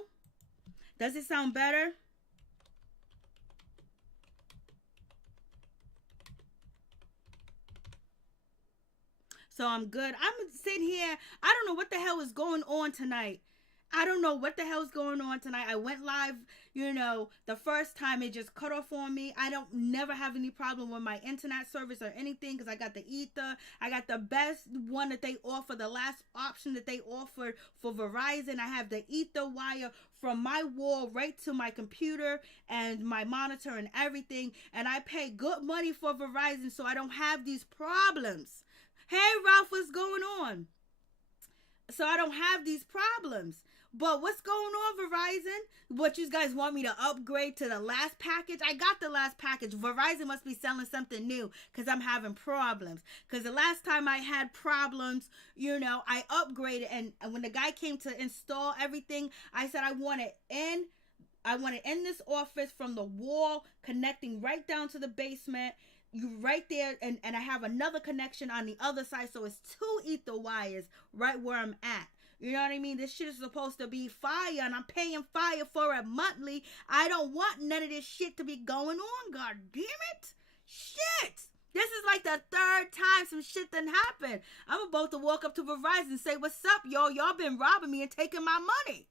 Does it sound better? So I'm good. I'm sitting here. I don't know what the hell is going on tonight. I don't know what the hell's going on tonight. I went live, the first time it just cut off on me. I don't never have any problem with my internet service or anything because I got the ether. I got the best one that they offer, the last option that they offered for Verizon. I have the ether wire from my wall right to my computer and my monitor and everything. And I pay good money for Verizon so I don't have these problems. Hey, Ralph, what's going on? So I don't have these problems. But what's going on, Verizon? What you guys want me to upgrade to the last package? I got the last package. Verizon must be selling something new because I'm having problems. Because the last time I had problems, I upgraded. And when the guy came to install everything, I said I want it in this office from the wall connecting right down to the basement. You right there, and I have another connection on the other side, so it's 2 ether wires right where I'm at. You know what I mean? This shit is supposed to be fire, and I'm paying fire for it monthly. I don't want none of this shit to be going on. God damn it! Shit! This is like the 3rd time some shit done happened. I'm about to walk up to Verizon and say, "What's up, y'all? Y'all been robbing me and taking my money."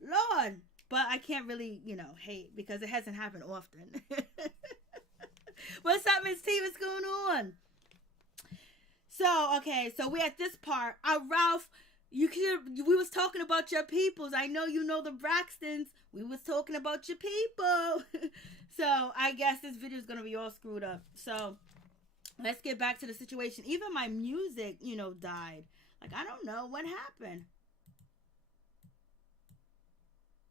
Lord, but I can't really, hate because it hasn't happened often. What's up, Miss T? What's going on? So, okay, so we're at this part. Ralph, we was talking about your peoples. I know you know the Braxtons. We was talking about your people. So, I guess this video is going to be all screwed up. So, let's get back to the situation. Even my music, died. Like, I don't know what happened.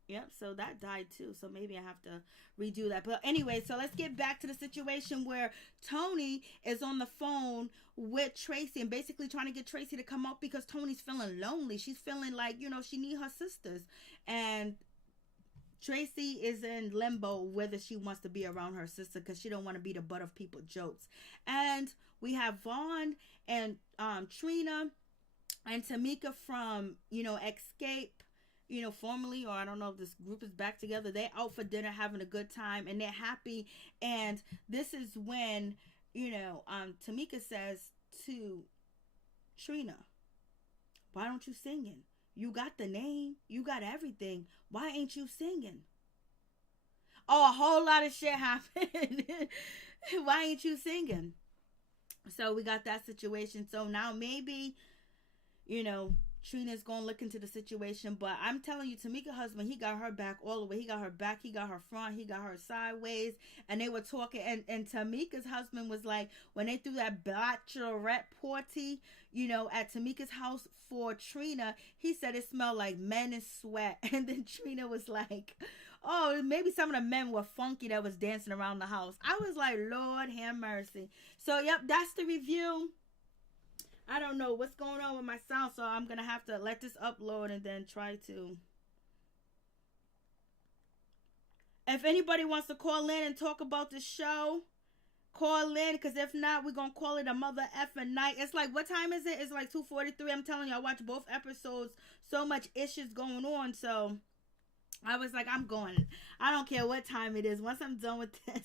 Yep, so that died too. So maybe I have to redo that. But anyway, so let's get back to the situation where Toni is on the phone with Tracy and basically trying to get Tracy to come up because Toni's feeling lonely. She's feeling like, she need her sisters. And Tracy is in limbo whether she wants to be around her sister because she don't want to be the butt of people's jokes. And we have Vaughn and Trina and Tamika from, Escape. Formally, or I don't know if this group is back together. They're out for dinner having a good time and they're happy. And this is when, Tamika says to Trina, "Why don't you singing? You got the name, you got everything. Why ain't you singing?" Oh, a whole lot of shit happened. Why ain't you singing? So we got that situation. So now maybe, Trina's gonna look into the situation, but I'm telling you, Tamika's husband, he got her back all the way. He got her back, he got her front, he got her sideways, and they were talking. And Tamika's husband was like, when they threw that bachelorette party, at Tamika's house for Trina, he said it smelled like men and sweat. And then Trina was like, "Oh, maybe some of the men were funky that was dancing around the house." I was like, Lord have mercy. So, yep, that's the review. I don't know what's going on with my sound, so I'm going to have to let this upload and then try to If anybody wants to call in and talk about the show, call in, because if not, we're gonna call it a mother effing night. It's like, what time is it? It's like 2:43. I'm telling you, I watched both episodes. So much issues going on, so I was like, I'm going. I don't care what time it is. Once I'm done with this,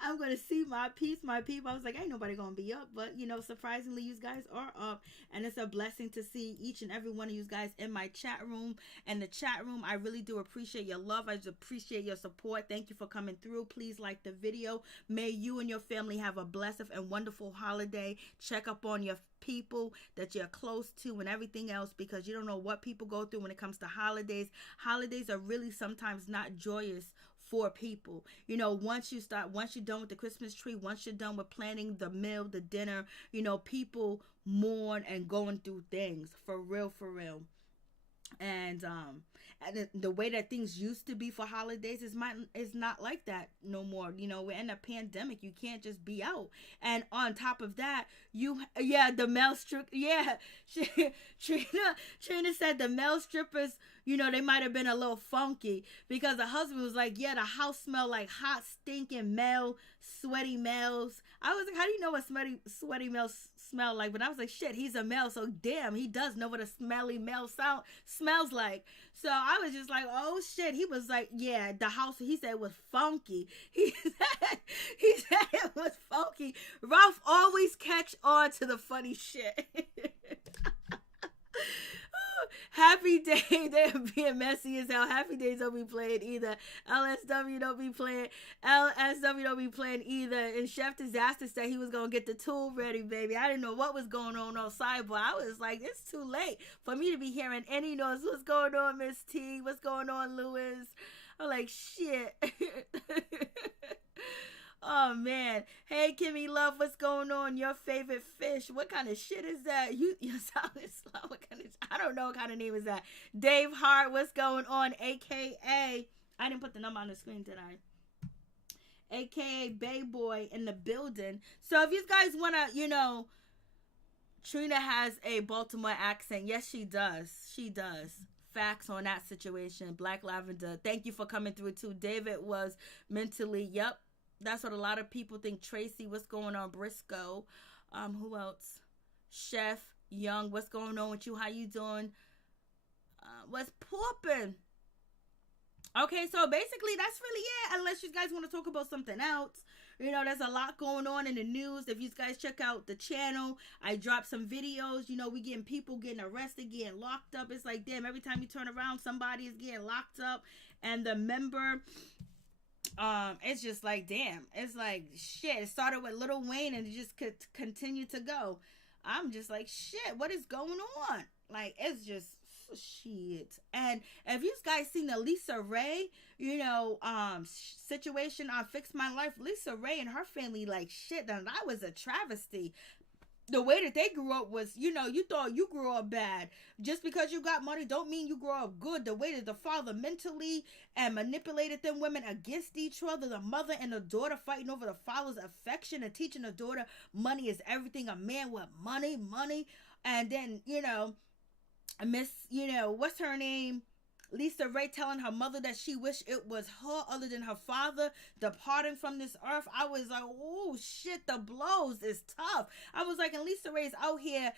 I'm going to see my people. I was like, ain't nobody going to be up. But, surprisingly, you guys are up. And it's a blessing to see each and every one of you guys in my chat room. And the chat room, I really do appreciate your love. I just appreciate your support. Thank you for coming through. Please like the video. May you and your family have a blessed and wonderful holiday. Check up on your people that you're close to and everything else, because you don't know what people go through when it comes to holidays. Holidays are really sometimes not joyous for people. Once you're done with the Christmas tree, once you're done with planning the meal, the dinner, people mourn and going through things for real. And the way that things used to be for holidays is not like that no more. We're in a pandemic. You can't just be out. And on top of that, the male strip. Yeah, Trina said the male strippers, they might have been a little funky, because the husband was like, yeah, the house smelled like hot, stinking male, sweaty males. I was like, how do you know what sweaty males smell like? But I was like, shit, he's a male, so damn, he does know what a smelly male smells like. So I was just like, oh shit. He was like, yeah, the house, he said, was funky. He said it was funky. Ralph always catch on to the funny shit. Happy Day, they're being messy as hell. Happy Days don't be playing either. LSW don't be playing. LSW don't be playing either. And Chef Disaster said he was going to get the tool ready, baby. I didn't know what was going on outside, but I was like, it's too late for me to be hearing any noise. What's going on, Miss T? What's going on, Lewis? I'm like, shit. Oh man. Hey Kimmy Love, what's going on? Your favorite fish. What kind of shit is that? You sounded slow. I don't know what kind of name is that. Dave Hart, what's going on? AKA, I didn't put the number on the screen, did I? AKA Bay Boy in the building. So if you guys wanna, Trina has a Baltimore accent. Yes, she does. She does. Facts on that situation. Black Lavender, thank you for coming through too. David was mentally, yep. That's what a lot of people think. Tracy, what's going on? Briscoe. Who else? Chef Young, what's going on with you? How you doing? What's poppin'? Okay, so basically that's really it. Unless you guys want to talk about something else. There's a lot going on in the news. If you guys check out the channel, I dropped some videos. We getting people getting arrested, getting locked up. It's like, damn, every time you turn around, somebody is getting locked up. And the member... it's just like, damn, it's like, shit, it started with Lil Wayne and it just could continue to go. I'm just like, shit, what is going on? Like, it's just shit. And if you guys seen the Lisa Ray, situation on Fix My Life, Lisa Ray and her family, like, shit, that was a travesty. The way that they grew up was, you thought you grew up bad. Just because you got money don't mean you grow up good. The way that the father mentally and manipulated them women against each other. The mother and the daughter fighting over the father's affection and teaching the daughter money is everything. A man with money. And then, Miss, what's her name? Lisa Ray telling her mother that she wished it was her other than her father departing from this earth. I was like, oh shit, the blows is tough. I was like, and Lisa Ray's out here,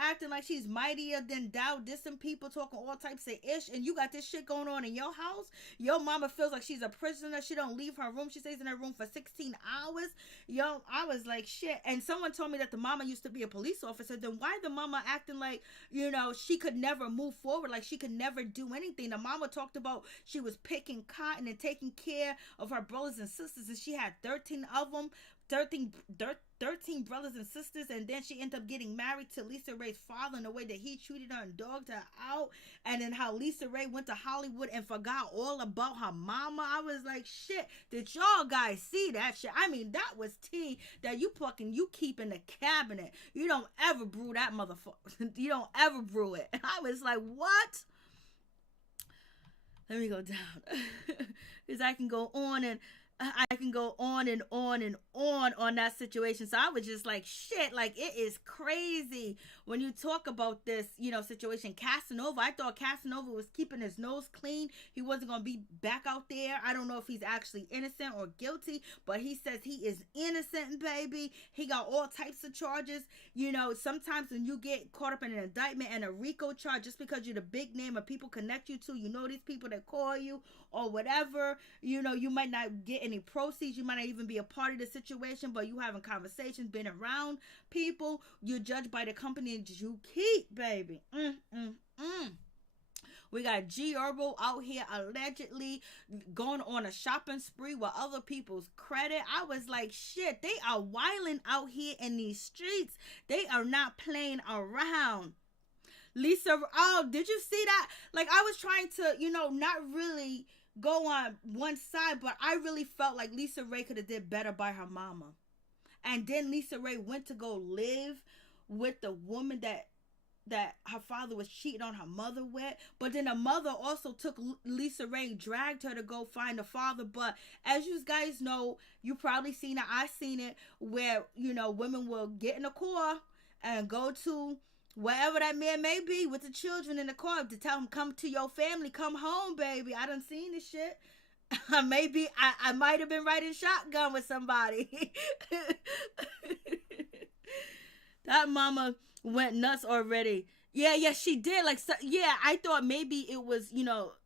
acting like she's mightier than thou, dissing people, talking all types of ish, and you got this shit going on in your house. Your mama feels like she's a prisoner. She don't leave her room. She stays in her room for 16 hours. I was like, shit. And someone told me that the mama used to be a police officer. Then why the mama acting like, she could never move forward, like she could never do anything? The mama talked about she was picking cotton and taking care of her brothers and sisters, and she had 13 of them, 13 brothers and sisters, and then she ended up getting married to Lisa Ray's father in the way that he treated her and dogged her out, and then how Lisa Ray went to Hollywood and forgot all about her mama. I was like, shit, did y'all guys see that shit? I mean, that was tea that you keep in the cabinet. You don't ever brew that motherfucker. You don't ever brew it. And I was like, what? Let me go down because I can go on. And I can go on and on and on that situation. So I was just like, shit, like it is crazy when you talk about this, situation. Casanova, I thought Casanova was keeping his nose clean. He wasn't going to be back out there. I don't know if he's actually innocent or guilty, but he says he is innocent, baby. He got all types of charges. Sometimes when you get caught up in an indictment and a RICO charge, just because you're the big name or people connect you to, these people that call you or whatever, you might not get any proceeds. You might not even be a part of the situation, but you having conversations, been around people. You're judged by the company that you keep, baby. We got G Herbo out here allegedly going on a shopping spree with other people's credit. I was like, shit, they are wilding out here in these streets. They are not playing around. Lisa, did you see that? Like, I was trying to, not really go on one side, but I really felt like Lisa Ray could have did better by her mama. And then Lisa Ray went to go live with the woman that her father was cheating on her mother with. But then the mother also took Lisa Ray and dragged her to go find the father. But as you guys know, you probably seen it, I seen it, where, women will get in a car and go to wherever that man may be with the children in the car to tell him, come to your family, come home, baby. I done seen this shit. Maybe I might have been riding shotgun with somebody. That mama went nuts already. Yeah, she did. Like, so, yeah, I thought maybe it was,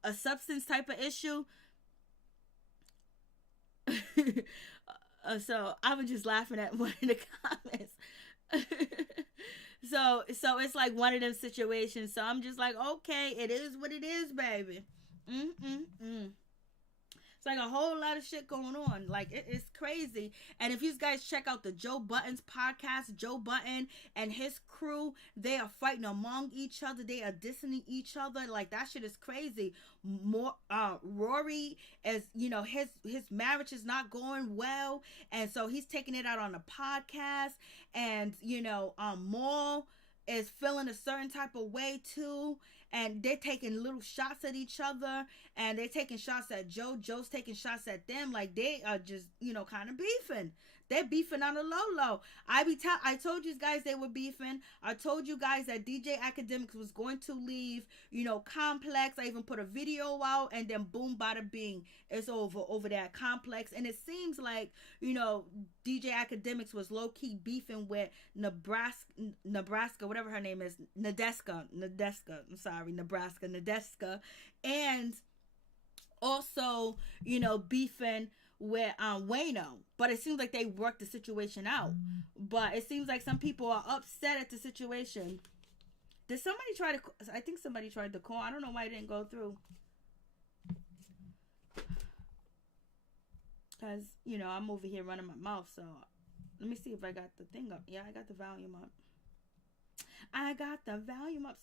a substance type of issue. So I was just laughing at one of the comments. So it's like one of them situations. So I'm just like, okay, it is what it is, baby. It's like a whole lot of shit going on. Like, it's crazy. And if you guys check out the Joe Budden's podcast, Joe Budden and his crew, they are fighting among each other. They are dissing each other. Like, that shit is crazy. Rory is, his marriage is not going well. And so he's taking it out on the podcast. And, Maul is feeling a certain type of way too, and they're taking little shots at each other, and they're taking shots at Joe's taking shots at them. Like, they are just kind of beefing. They're beefing on a low. I told you guys they were beefing. I told you guys that DJ Academics was going to leave Complex. I even put a video out, and then boom, bada bing, it's over there at Complex. And it seems like DJ Academics was low-key beefing with Nebraska, whatever her name is, Nadeska, I'm sorry, Nadeska, and also, beefing with Wayno. But it seems like they worked the situation out. But it seems like some people are upset at the situation. Did somebody try to... I think somebody tried to call. I don't know why it didn't go through. Because, I'm over here running my mouth. So, let me see if I got the thing up. Yeah, I got the volume up.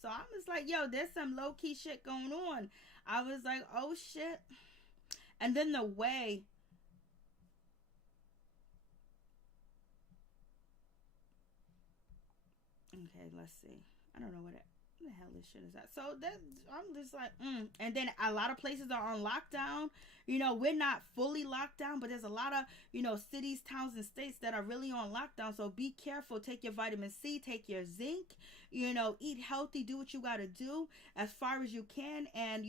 So, I was like, yo, there's some low-key shit going on. I was like, oh, shit. And then the way... Okay, let's see. I don't know what the hell this shit is at. So that I'm just like, And then a lot of places are on lockdown. We're not fully locked down, but there's a lot of, cities, towns, and states that are really on lockdown. So be careful. Take your vitamin C, take your zinc, eat healthy, do what you got to do as far as you can. And,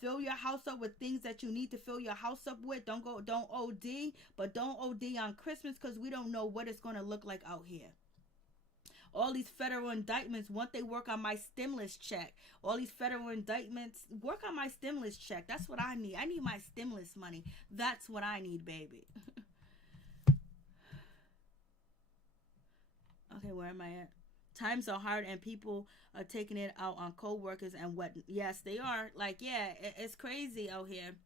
fill your house up with things that you need to fill your house up with. Don't OD, but don't OD on Christmas, because we don't know what it's going to look like out here. All these federal indictments, once they work on my stimulus check, all these federal indictments, work on my stimulus check. That's what I need. I need my stimulus money. That's what I need, baby. Okay, where am I at? Times are hard and people are taking it out on co-workers and what? Yes, they are. Like, yeah, it's crazy out here.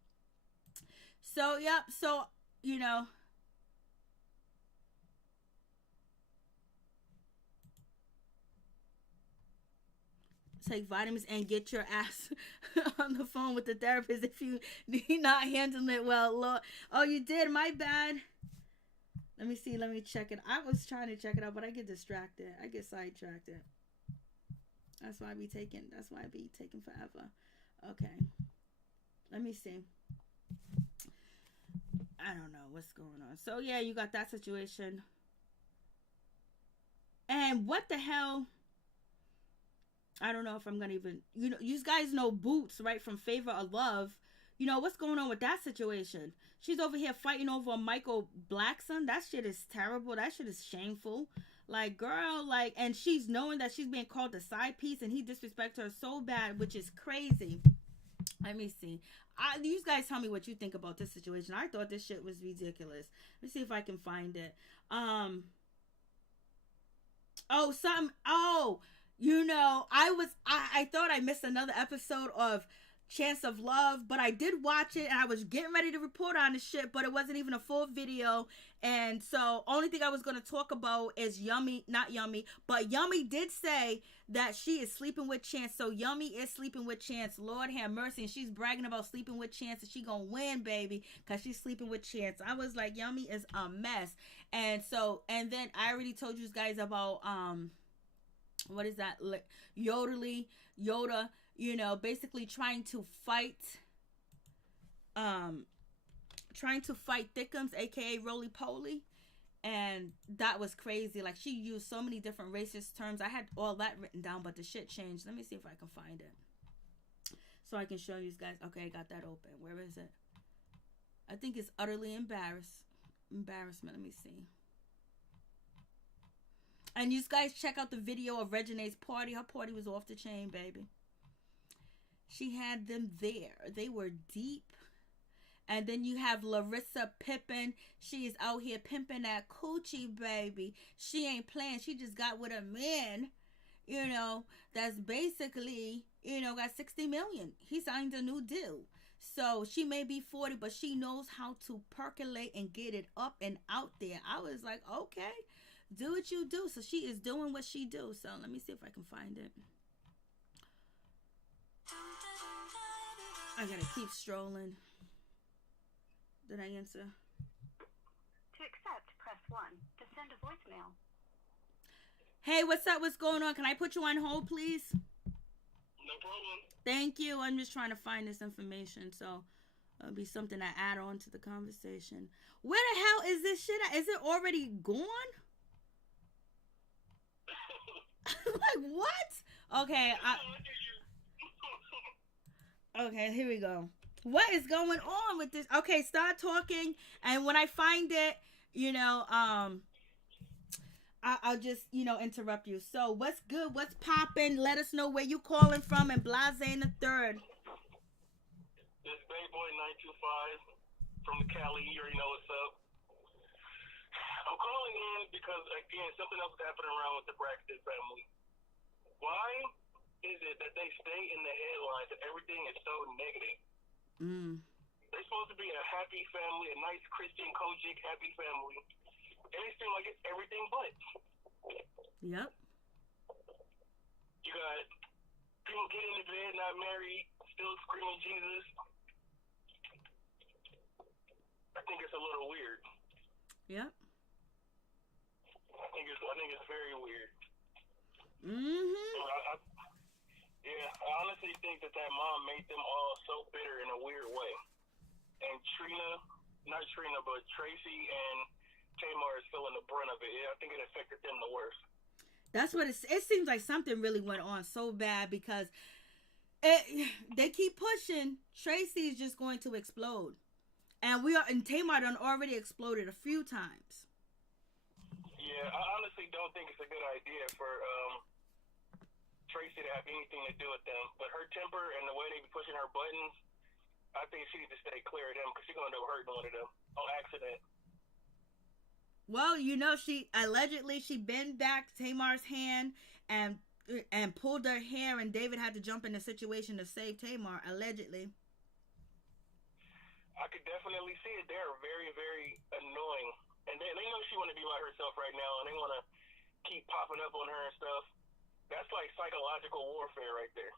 So, yep. So, take vitamins and get your ass on the phone with the therapist if you need not handling it well. Lord. Oh, you did? My bad. Let me see. Let me check it. I was trying to check it out, but I get distracted. I get sidetracked. That's why I be taking forever. Okay. Let me see. I don't know what's going on. So yeah, you got that situation. And what the hell? I don't know if I'm gonna even, you guys know Boots, right, from Favor of Love. What's going on with that situation? She's over here fighting over Michael Blackson. That shit is terrible. That shit is shameful. Like, girl, like, and she's knowing that she's being called a side piece, and he disrespects her so bad, which is crazy. Let me see. You guys tell me what you think about this situation. I thought this shit was ridiculous. Let me see if I can find it. I thought I missed another episode of Chance of Love, but I did watch it, and I was getting ready to report on this shit, but it wasn't even a full video. And so only thing I was going to talk about is not Yummy, but Yummy did say that she is sleeping with Chance. So Yummy is sleeping with Chance. Lord have mercy. And she's bragging about sleeping with Chance, and she gonna win, baby, because she's sleeping with Chance. I was like, Yummy is a mess. And then I already told you guys about what is that, Yoda, basically trying to fight Thickums, aka Roly Poly. And that was crazy. Like, she used so many different racist terms. I had all that written down, but the shit changed. Let me see if I can find it so I can show you guys. Okay, I got that open. Where is it? I think it's utterly embarrassment. Let me see. And you guys check out the video of Maryjanetv's party. Her party was off the chain, baby. She had them there. They were deep. And then you have Larissa Pippen. She is out here pimping that coochie, baby. She ain't playing. She just got with a man, that's basically, got 60 million. He signed a new deal. So she may be 40, but she knows how to percolate and get it up and out there. I was like, okay, do what you do. So she is doing what she do. So let me see if I can find it. I gotta keep strolling. Did I answer? To accept, press 1. To send a voicemail. Hey, what's up? What's going on? Can I put you on hold, please? No problem. Thank you. I'm just trying to find this information, so it'll be something I add on to the conversation. Where the hell is this shit at? Is it already gone? Like, what? Okay, okay, here we go. What is going on with this? Okay, start talking, and when I find it, I'll just, interrupt you. So, what's good? What's popping? Let us know where you calling from, and Blase in the third. This Bay Boy 925 from the Cali. You already know what's up. I'm calling in because, again, something else is happening around with the Braxton family. Why is it that they stay in the headlines and everything is so negative? They're supposed to be a happy family, a nice Christian, Kojic, happy family. And it seems like it's everything but. Yep. You got people getting into bed, not married, still screaming Jesus. I think it's a little weird. Yep. I think it's very weird. I honestly think that mom made them all so bitter in a weird way. And Tracy and Tamar is feeling the brunt of it. I think it affected them the worst. That's what it seems like. Something really went on so bad because they keep pushing. Tracy is just going to explode. And Tamar done already exploded a few times. Yeah, I honestly don't think it's a good idea for Tracy to have anything to do with them. But her temper and the way they be pushing her buttons, I think she needs to stay clear of them because she's going to end up hurting one of them on accident. Well, she allegedly bent back Tamar's hand and pulled her hair, and David had to jump in the situation to save Tamar, allegedly. I could definitely see it. They're very, very annoying. And they know she want to be by herself right now, and they want to keep popping up on her and stuff. That's like psychological warfare right there.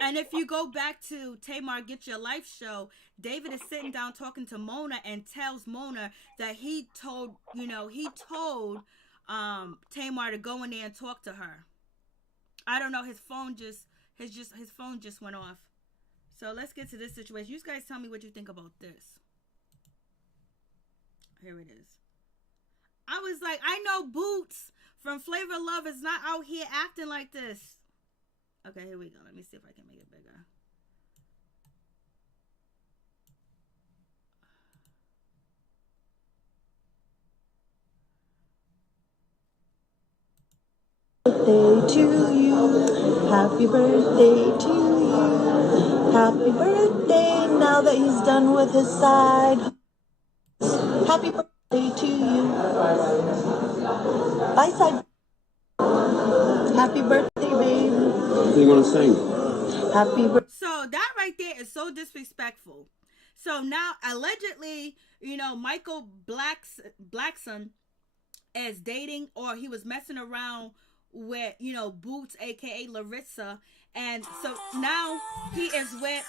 And if you go back to Tamar Get Your Life show, David is sitting down talking to Mona and tells Mona that he told Tamar to go in there and talk to her. I don't know, his phone just went off. So let's get to this situation. You guys tell me what you think about this. Here it is. I was like, I know Boots from Flavor of Love is not out here acting like this. Okay, here we go. Let me see if I can make it bigger. Birthday to you. Happy birthday to you. Happy birthday now that he's done with his side. Happy birthday to you. Bye, side. Happy birthday, babe. What do you want to sing? Happy birthday. So that right there is so disrespectful. So now, allegedly, Michael Blackson is dating, or he was messing around with, Boots, aka Larissa, and so now he is with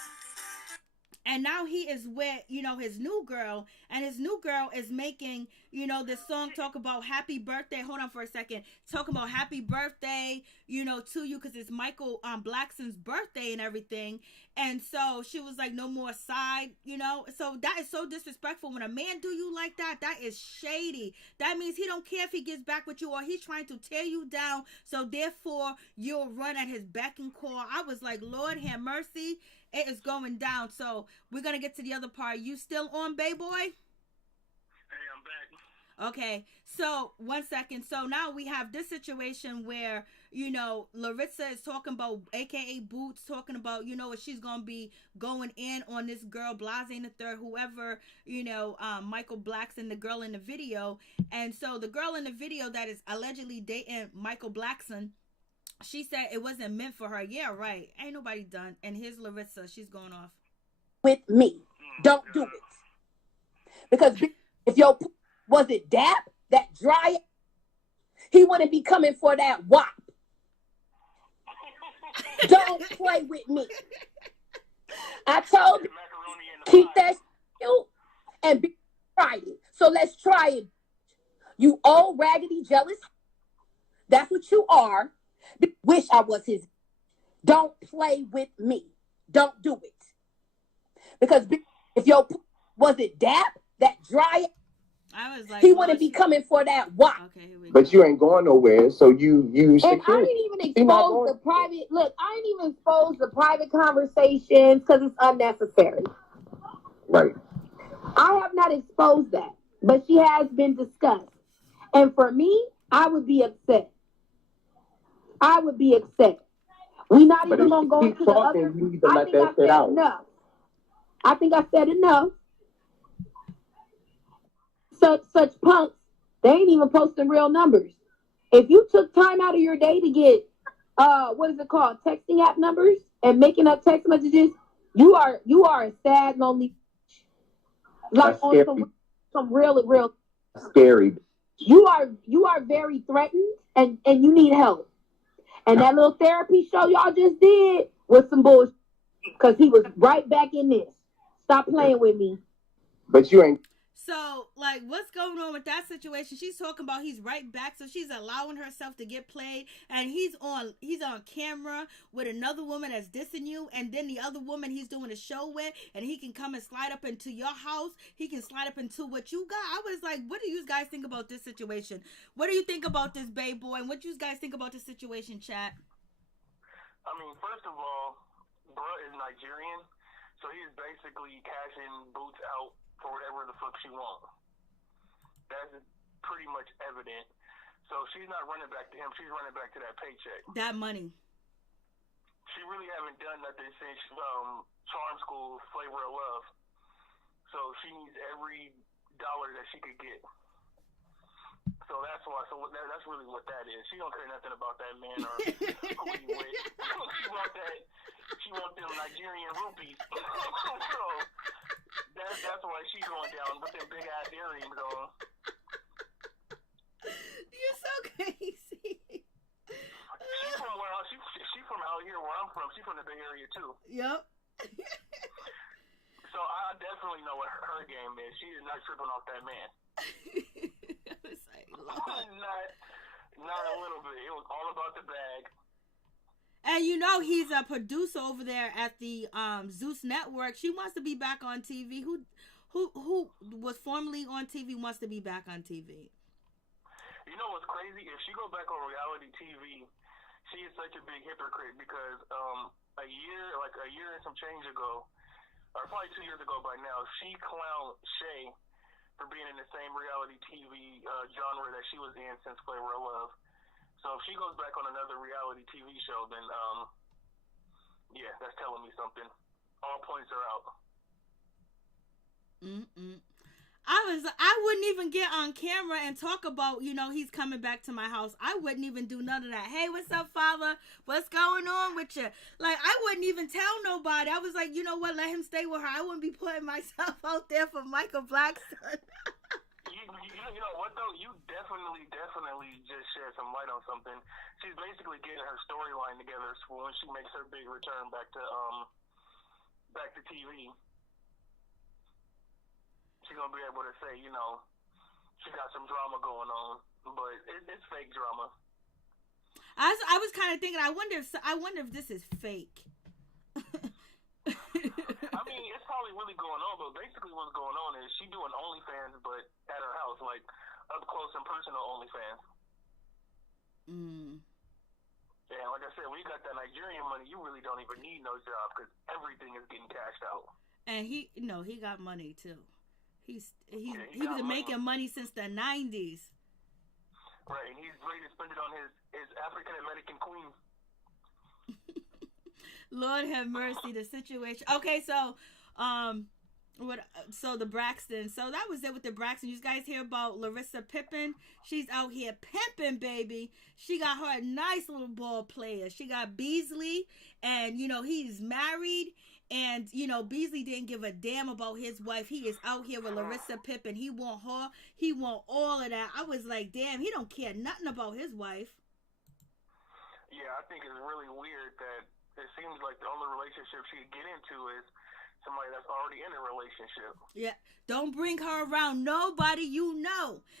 his new girl, and his new girl is making, this song talk about happy birthday. Hold on for a second. Talking about happy birthday, to you, because it's Michael Blackson's birthday and everything. And so she was like, no more side, So that is so disrespectful. When a man do you like that, that is shady. That means he don't care if he gets back with you, or he's trying to tear you down. So therefore, you'll run at his beck and call. I was like, Lord have mercy. It is going down. So we're going to get to the other part. You still on, Bay Boy? Hey, I'm back. Okay. So 1 second. So now we have this situation where, Larissa is talking about, aka Boots, talking about, she's going to be going in on this girl, Blase the third, whoever, Michael Blackson, the girl in the video. And so the girl in the video that is allegedly dating Michael Blackson, she said it wasn't meant for her. Yeah, right. Ain't nobody done. And here's Larissa. She's going off. With me. Don't do it. Because if your was it Dap, that dry, he wouldn't be coming for that wop. Don't play with me. I told you, keep that cute and be trying. So let's try it. You old raggedy jealous. That's what you are. Wish I was his. Don't play with me. Don't do it. Because if your was it Dap, that dry, I was like, he wouldn't be coming for that wop. Okay, here we go. But you ain't going nowhere, so you And secure. I didn't even expose the private. Look, I didn't even expose the private conversations because it's unnecessary. Right. I have not exposed that, but she has been discussed. And for me, I would be upset. I would be upset. We're not But even if going to go you into keep the talking, other. you need to I let think I that sit said out. enough. I think I said enough. Such punks, they ain't even posting real numbers. If you took time out of your day to get, what is it called, texting app numbers and making up text messages, you are a sad, lonely, like on some real Scary. You are very threatened and you need help. And that little therapy show y'all just did was some bullshit. Because he was right back in this. Stop playing with me. But you ain't. So, like, what's going on with that situation? She's talking about he's right back, so she's allowing herself to get played, and he's on camera with another woman that's dissing you, and then the other woman he's doing a show with, and he can come and slide up into your house. He can slide up into what you got. I was like, what do you guys think about this situation? What do you think about this, babe boy? And what do you guys think about this situation, chat? I mean, first of all, bruh is Nigerian, so he's basically cashing Boots out for whatever the fuck she wants. That's pretty much evident. So she's not running back to him. She's running back to that paycheck. That money. She really haven't done nothing since Charm School, Flavor of Love. So she needs every dollar that she could get. So that's why. So that's really what that is. She don't care nothing about that man or who he with. She want them Nigerian rupees. So that's why she's going down with them big ass earrings on. You're so crazy. She's from out here where I'm from. She's from the Bay Area too. Yep. So I definitely know what her game is. She is not tripping off that man. I was like, not a little bit. It was all about the bag. And he's a producer over there at the Zeus Network. She wants to be back on TV. who was formerly on TV wants to be back on TV. You know what's crazy? If she goes back on reality TV, she is such a big hypocrite because a year and some change ago, or probably 2 years ago by now, she clowned Shay for being in the same reality TV genre that she was in since Traci W Love. So if she goes back on another reality TV show, then yeah, that's telling me something. All points are out. I wouldn't even get on camera and talk about, he's coming back to my house. I wouldn't even do none of that. Hey, what's up, father? What's going on with you? Like, I wouldn't even tell nobody. I was like, you know what? Let him stay with her. I wouldn't be putting myself out there for Michael Blackson. You know what though? You definitely just shed some light on something. She's basically getting her storyline together for when she makes her big return back to TV. She's gonna be able to say, she got some drama going on, but it's fake drama. I was kind of thinking, I wonder if this is fake. I mean, it's probably really going on, but basically what's going on is she doing OnlyFans, but at her house, like up close and personal OnlyFans. Yeah, like I said, when you got that Nigerian money, you really don't even need no job because everything is getting cashed out. And he got money too. He was making money since the 90s. Right, and he's ready to spend it on his African American queen. Lord have mercy, the situation. Okay, so the Braxton. So that was it with the Braxton. You guys hear about Larissa Pippen? She's out here pimping, baby. She got her a nice little ball player. She got Beasley, and he's married. And, Beasley didn't give a damn about his wife. He is out here with Larissa Pippen. He want her. He want all of that. I was like, damn, he don't care nothing about his wife. Yeah, I think it's really weird that it seems like the only relationship she could get into is somebody that's already in a relationship. Yeah, don't bring her around nobody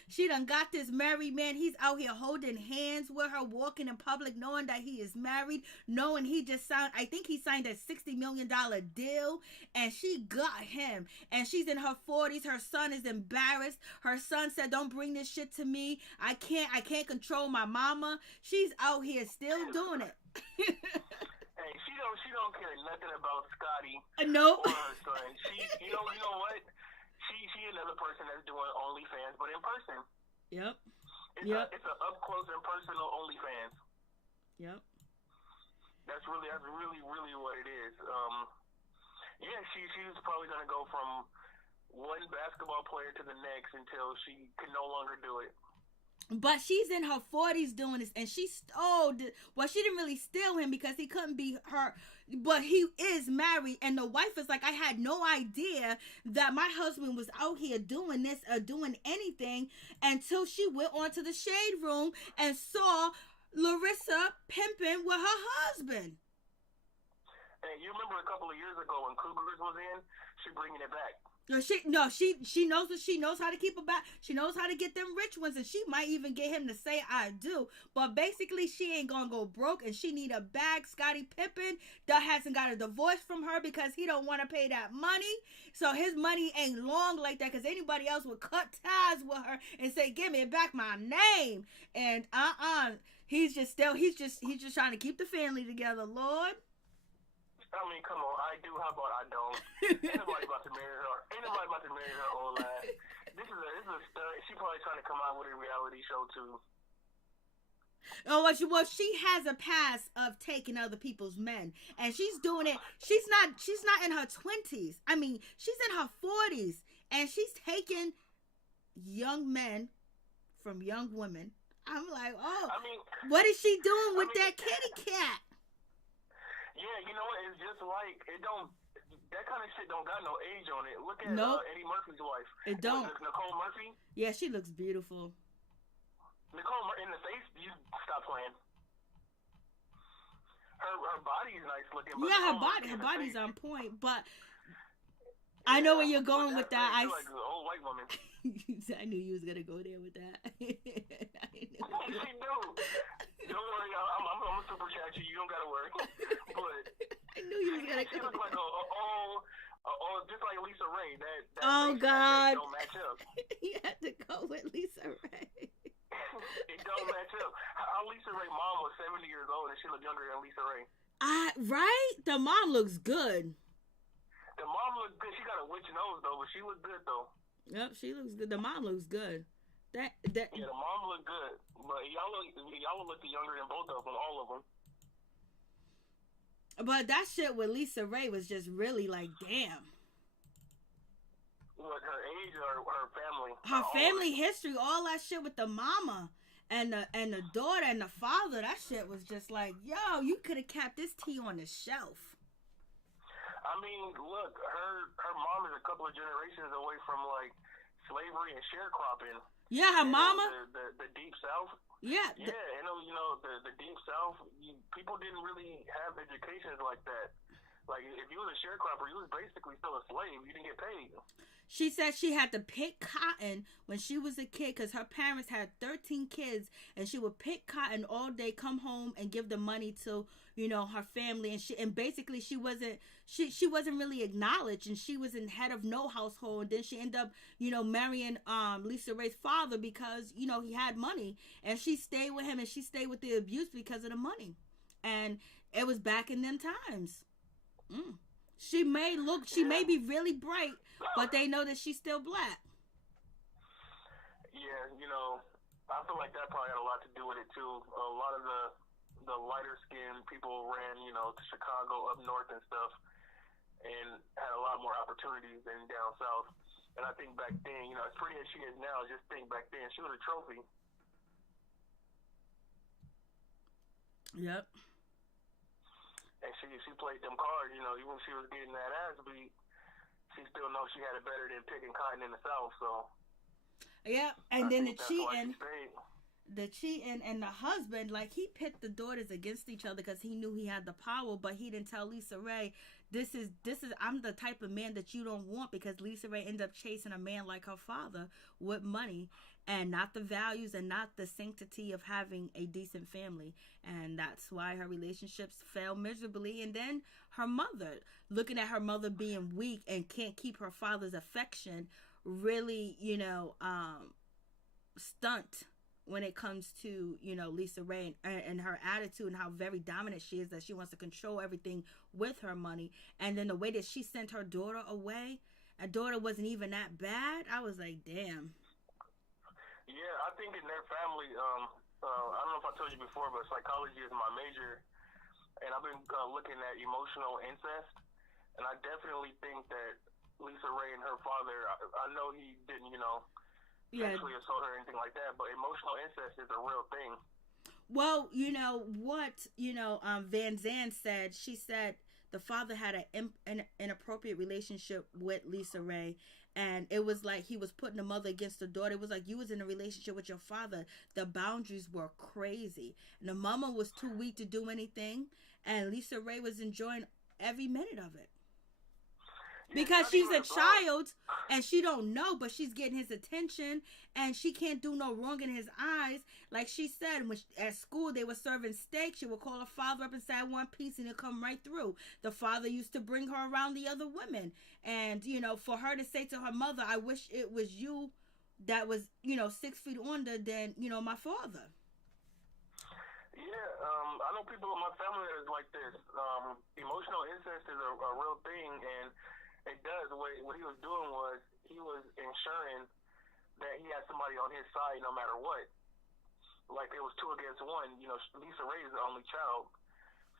She done got this married man. He's out here holding hands with her, walking in public, knowing that he is married, knowing he just signed, I think he signed a $60 million deal, and she got him. And she's in her 40s. Her son is embarrassed. Her son said, don't bring this shit to me. I can't control my mama. She's out here still doing it. Hey, she don't care nothing about Scotty. Nope. Or her son. You know what? She another person that's doing OnlyFans, but in person. Yep. It's a up close and personal OnlyFans. Yep. That's really what it is. Yeah, she's probably gonna go from one basketball player to the next until she can no longer do it. But she's in her 40s doing this, and she stole. Well, she didn't really steal him because he couldn't be her, but he is married, and the wife is like, I had no idea that my husband was out here doing this or doing anything until she went onto the shade room and saw Larissa pimping with her husband. Hey, you remember a couple of years ago when Cougars was in? She bringing it back. She knows how to keep her back. She knows how to get them rich ones, and she might even get him to say I do. But basically, she ain't gonna go broke, and she need a bag. Scottie Pippen that hasn't got a divorce from her because he don't want to pay that money. So his money ain't long like that, because anybody else would cut ties with her and say, "Give me back my name." And he's just trying to keep the family together, Lord. I mean, come on. I do. How about I don't? Ain't nobody about to marry her old ass. This is a stunt. She probably trying to come out with a reality show too. Oh, well, she has a past of taking other people's men, and she's doing it. She's not in her 20s. I mean, she's in her 40s, and she's taking young men from young women. I'm like, what is she doing with that kitty cat? Yeah, you know what? It's just like that kind of shit don't got no age on it. Look at Eddie Murphy's wife. It don't. Nicole Murphy. Yeah, she looks beautiful. Nicole in the face, you stop playing. Her body's nice looking. But yeah, her body's on point. But I know where you're going with that. I like an old white woman. I knew you was gonna go there with that. She knew. Don't worry, I'm gonna super chat you. You don't gotta worry. But I knew you was gonna. She looks like just like Lisa Ray. That oh face don't match up. How Lisa Ray mom was 70 years old and she looked younger than Lisa Ray. Right? The mom looks good. The mom looked good. She got a witch nose though, but she looked good though. Yep, she looks good. The mom looks good. Yeah, the mom looked good, but y'all look younger than both of them, all of them. But that shit with Lisa Ray was just really like, damn. What, her age or her family? Her family history, all that shit with the mama and the daughter and the father. That shit was just like, yo, you could have kept this tea on the shelf. I mean, look, her mom is a couple of generations away from like slavery and sharecropping. Yeah, her mama. The Deep South. Yeah. Yeah, the Deep South, people didn't really have educations like that. Like, if you was a sharecropper, you was basically still a slave. You didn't get paid. She said she had to pick cotton when she was a kid because her parents had 13 kids, and she would pick cotton all day, come home and give the money to, her family. And basically she wasn't really acknowledged, and she was in head of no household. And then she ended up, marrying Lisa Ray's father because, he had money, and she stayed with him, and she stayed with the abuse because of the money. And it was back in them times. She may be really bright, but they know that she's still black. Yeah, I feel like that probably had a lot to do with it too. A lot of the lighter skinned people ran, to Chicago up north and stuff, and had a lot more opportunities than down south. And I think back then, as pretty as she is now, just think back then, she was a trophy. Yep. And she played them cards, even when she was getting that ass beat, she still knows she had it better than picking cotton in the South, so. Yeah, and then the cheating and the husband, like, he pit the daughters against each other because he knew he had the power, but he didn't tell Lisa Ray, this is I'm the type of man that you don't want, because Lisa Ray ended up chasing a man like her father with money and not the values and not the sanctity of having a decent family. And that's why her relationships fell miserably. And then her mother, looking at her mother being weak and can't keep her father's affection, really, stunt when it comes to, Lisa Ray and her attitude and how very dominant she is, that she wants to control everything with her money. And then the way that she sent her daughter away, her daughter wasn't even that bad. I was like, damn. Yeah, I think in their family, I don't know if I told you before, but psychology is my major. And I've been looking at emotional incest. And I definitely think that Lisa Ray and her father, I know he didn't, sexually assault her or anything like that, but emotional incest is a real thing. Well, Van Zandt said, she said the father had an inappropriate relationship with Lisa Ray, and it was like he was putting the mother against the daughter. It was like you was in a relationship with your father. The boundaries were crazy, and the mama was too weak to do anything, and Lisa Ray was enjoying every minute of it. Because she's a child and she don't know, but she's getting his attention and she can't do no wrong in his eyes. Like she said, when at school they were serving steak, she would call her father up and say, I want peace, and he'll come right through. The father used to bring her around the other women. And, for her to say to her mother, I wish it was you that was, 6 feet under than, my father. Yeah, I know people in my family that is like this. Emotional incest is a real thing, and it does. What he was doing was he was ensuring that he had somebody on his side no matter what. Like it was 2 against 1. Lisa Ray is the only child.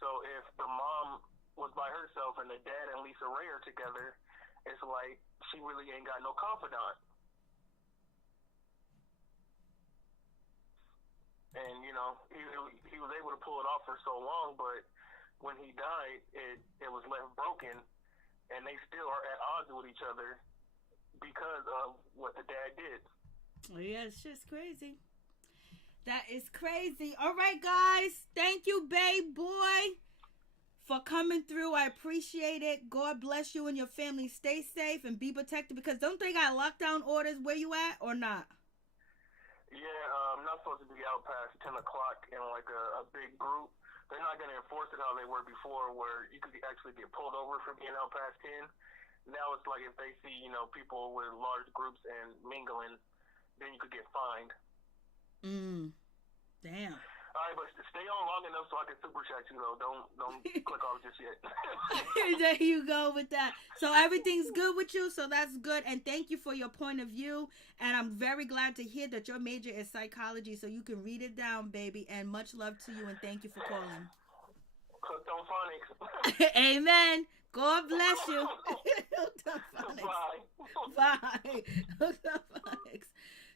So if the mom was by herself and the dad and Lisa Ray are together, it's like she really ain't got no confidant. And, he was able to pull it off for so long, but when he died, it was left broken. And they still are at odds with each other because of what the dad did. Oh, yeah, it's just crazy. That is crazy. All right, guys. Thank you, babe boy, for coming through. I appreciate it. God bless you and your family. Stay safe and be protected, because don't they got lockdown orders where you at or not? Yeah, I'm not supposed to be out past 10 o'clock in like a big group. They're not going to enforce it how they were before, where you could actually get pulled over for being out past 10. Now it's like if they see, people with large groups and mingling, then you could get fined. Stay on long enough so I can super chat you though. Don't click off just yet. There you go with that. So everything's good with you, so that's good. And thank you for your point of view. And I'm very glad to hear that your major is psychology, so you can read it down, baby. And much love to you, and thank you for calling. Cooked on phonics. Amen. God bless you. Bye. Bye.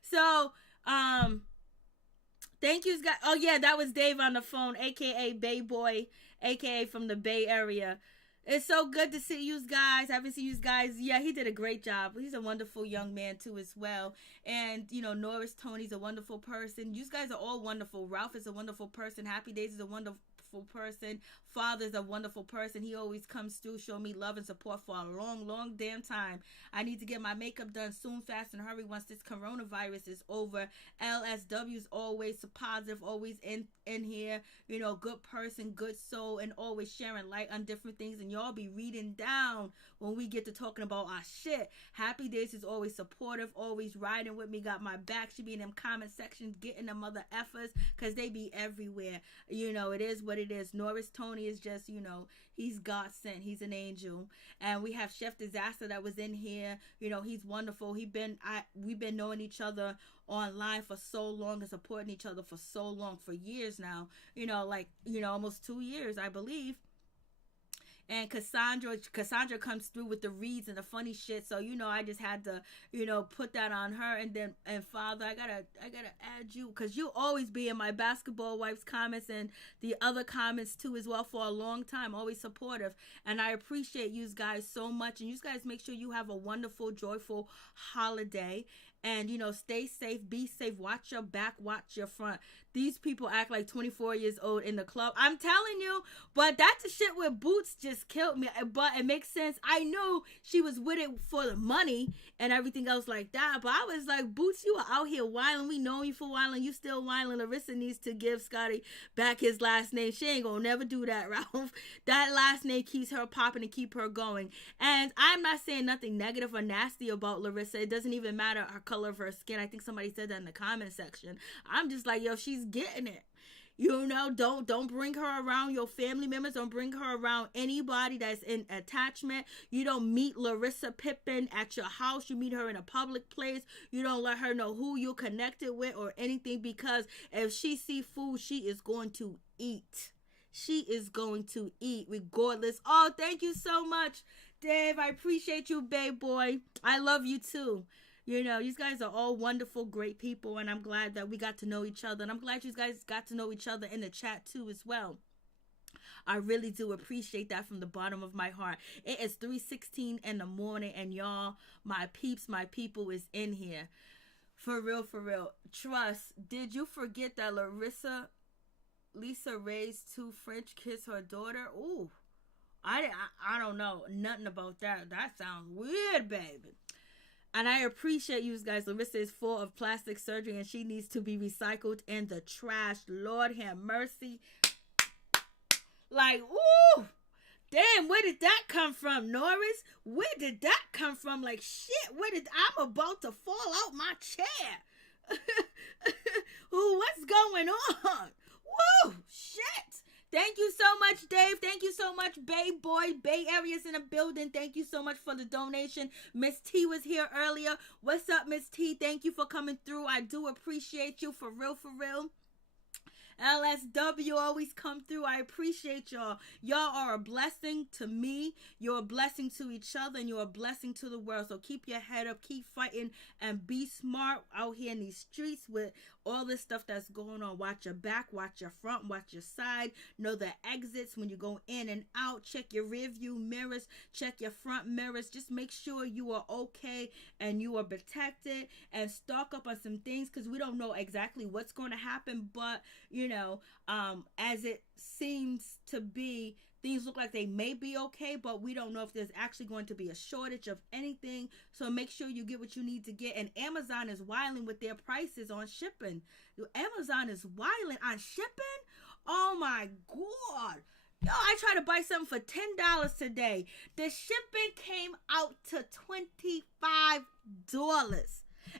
So, thank you, guys. Oh yeah, that was Dave on the phone, aka Bay Boy, aka from the Bay Area. It's so good to see you guys. I haven't seen you guys. Yeah, he did a great job. He's a wonderful young man too as well. And you know, Norris Tony's a wonderful person. You guys are all wonderful. Ralph is a wonderful person. Happy Days is a wonderful person. Father's a wonderful person. He always comes through, show me love and support for a long damn time. I need to get my makeup done soon, fast and hurry once this coronavirus is over. LSW's always positive, always in here, you know, good person, good soul, and always sharing light on different things. And y'all be reading down when we get to talking about our shit. Happy Days is always supportive, always riding with me, got my back. She be in them comment sections getting them other effers, because they be everywhere. You know, it is what it is. Norris Tony is just, you know, he's God sent. He's an angel. And we have Chef Disaster that was in here. You know, he's wonderful. We've been knowing each other online for so long and supporting each other for so long, for years now. You know, like, you know, almost 2 years, I believe. And Cassandra comes through with the reads and the funny shit. So, you know, I just had to, you know, put that on her. And then, and Father, I gotta add you, because you always be in my Basketball Wives comments and the other comments too as well for a long time. Always supportive. And I appreciate you guys so much. And you guys make sure you have a wonderful, joyful holiday. And, you know, stay safe, be safe, watch your back, watch your front. These people act like 24 years old in the club. I'm telling you, but that's the shit where Boots just killed me. But it makes sense. I knew she was with it for the money and everything else like that. But I was like, Boots, you are out here wilding. We know you for wilding. You still wilding. Larissa needs to give Scotty back his last name. She ain't gonna never do that, Ralph. That last name keeps her popping and keep her going. And I'm not saying nothing negative or nasty about Larissa. It doesn't even matter her color of her skin. I think somebody said that in the comment section. I'm just like, yo, she's getting it. You know, don't bring her around your family members. Don't bring her around anybody that's in attachment. You don't meet Larissa Pippen at your house. You meet her in a public place. You don't let her know who you're connected with or anything, because if she see food, she is going to eat. She is going to eat regardless. Oh, thank you so much, Dave. I appreciate you, babe boy. I love you too. You know, you guys are all wonderful, great people, and I'm glad that we got to know each other. And I'm glad you guys got to know each other in the chat, too, as well. I really do appreciate that from the bottom of my heart. It is 3:16 in the morning, and y'all, my peeps, my people is in here. For real, for real. Trust, did you forget that Lisa raised 2 French kiss her daughter? Ooh, I don't know nothing about that. That sounds weird, baby. And I appreciate you guys. Larissa is full of plastic surgery and she needs to be recycled in the trash. Lord have mercy. Like, ooh, damn, where did that come from, Norris? Where did that come from? Like, shit, I'm about to fall out my chair. Ooh, what's going on? Woo, shit. Thank you so much, Dave. Thank you so much, Bay Boy. Bay Area's in the building. Thank you so much for the donation. Miss T was here earlier. What's up, Miss T? Thank you for coming through. I do appreciate you, for real, for real. LSW always come through. I appreciate y'all. Y'all are a blessing to me. You're a blessing to each other, and you're a blessing to the world. So keep your head up, keep fighting, and be smart out here in these streets with all this stuff that's going on. Watch your back, watch your front, watch your side. Know the exits when you go in and out. Check your rear view mirrors, check your front mirrors. Just make sure you are okay and you are protected, and stock up on some things, because we don't know exactly what's going to happen. But you know, as it seems to be, things look like they may be okay, but we don't know if there's actually going to be a shortage of anything. So make sure you get what you need to get. And Amazon is wilding with their prices on shipping. Amazon is wilding on shipping. Oh my God. Yo, I tried to buy something for $10 today. The shipping came out to $25.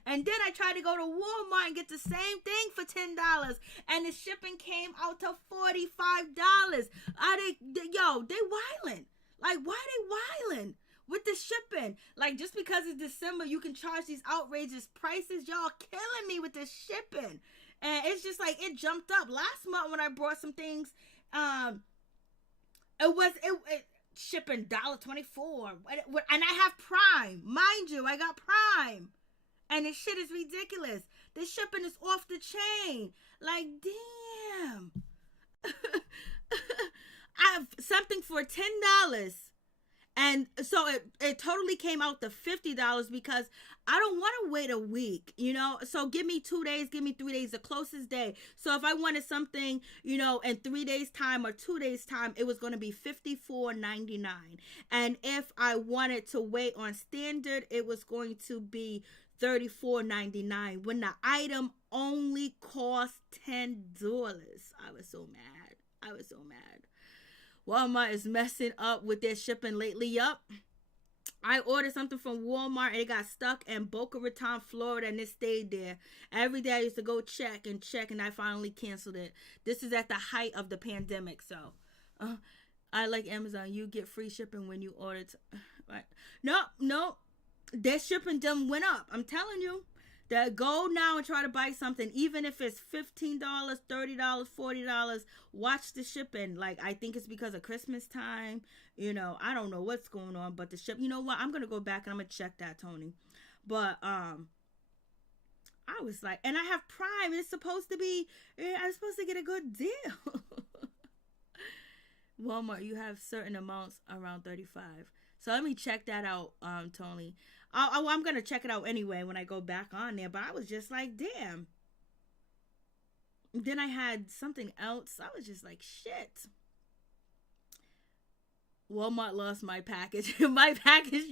And then I tried to go to Walmart and get the same thing for $10, and the shipping came out to $45. They wildin'. Like, why they wildin' with the shipping? Like, just because it's December, you can charge these outrageous prices. Y'all killing me with this shipping. And it's just like, it jumped up. Last month when I brought some things, it shipping $1.24. And I have Prime. Mind you, I got Prime. And this shit is ridiculous. The shipping is off the chain. Like, damn. I have something for $10. And so it totally came out to $50 because I don't want to wait a week, you know. So give me 2 days, give me 3 days, the closest day. So if I wanted something, you know, in 3 days time or 2 days time, it was going to be $54.99. And if I wanted to wait on standard, it was going to be $34.99 when the item only cost $10. I was so mad. Walmart is messing up with their shipping lately. Yup. I ordered something from Walmart and it got stuck in Boca Raton, Florida, and it stayed there. Every day I used to go check, and I finally canceled it. This is at the height of the pandemic, so I like Amazon. You get free shipping when you order. Right? No. Their shipping them went up. I'm telling you. That go now and try to buy something, even if it's $15, $30, $40. Watch the shipping. Like, I think it's because of Christmas time. You know, I don't know what's going on, but the ship. You know what? I'm gonna go back and I'm gonna check that, Tony. But I was like, and I have Prime. It's supposed to be. I'm supposed to get a good deal. Walmart, you have certain amounts around 35. So let me check that out, Tony. I'm going to check it out anyway when I go back on there. But I was just like, damn. Then I had something else. I was just like, shit. Walmart lost my package. my package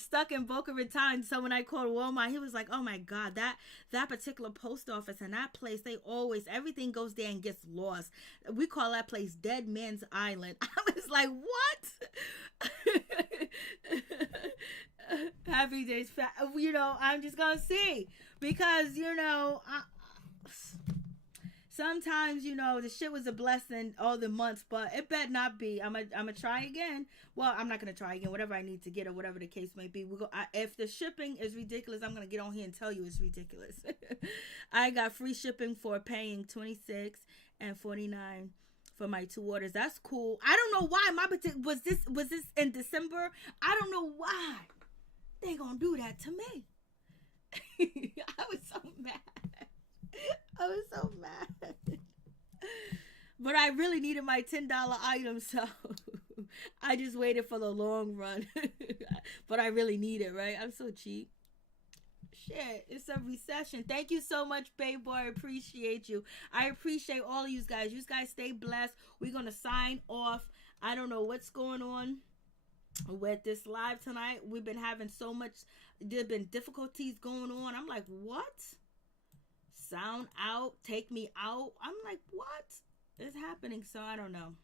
stuck in Boca Raton. So when I called Walmart, he was like, oh my God, that particular post office and that place, everything goes there and gets lost. We call that place Dead Man's Island. I was like, what? Happy days. You know, I'm just going to see. Because, you know, sometimes, you know, the shit was a blessing all the months, but it better not be. I'm gonna try again. Well, I'm not gonna try again. Whatever I need to get or whatever the case may be. If the shipping is ridiculous, I'm gonna get on here and tell you it's ridiculous. I got free shipping for paying $26 and $49 for my 2 orders. That's cool. I don't know why was this in December. I don't know why they gonna do that to me. I was so mad. But I really needed my $10 item, so I just waited for the long run. But I really need it, right? I'm so cheap. Shit, it's a recession. Thank you so much, babe boy. I appreciate you. I appreciate all of you guys. You guys stay blessed. We're going to sign off. I don't know what's going on with this live tonight. We've been having so much. There's been difficulties going on. I'm like, what? Sound out, take me out. I'm like, what is happening? So I don't know.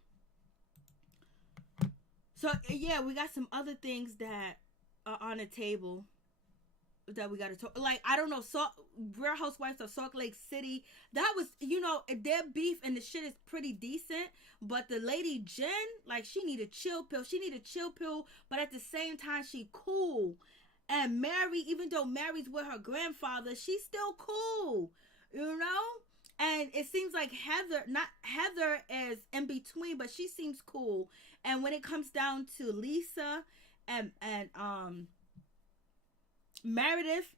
So yeah, we got some other things that are on the table that we got to talk. Like, I don't know, Real Housewives of Salt Lake City. That was, you know, their beef and the shit is pretty decent. But the lady Jen, like, she need a chill pill. But at the same time, she cool. And Mary, even though Mary's with her grandfather, she's still cool. You know? And it seems like Heather is in between, but she seems cool. And when it comes down to Lisa and Meredith,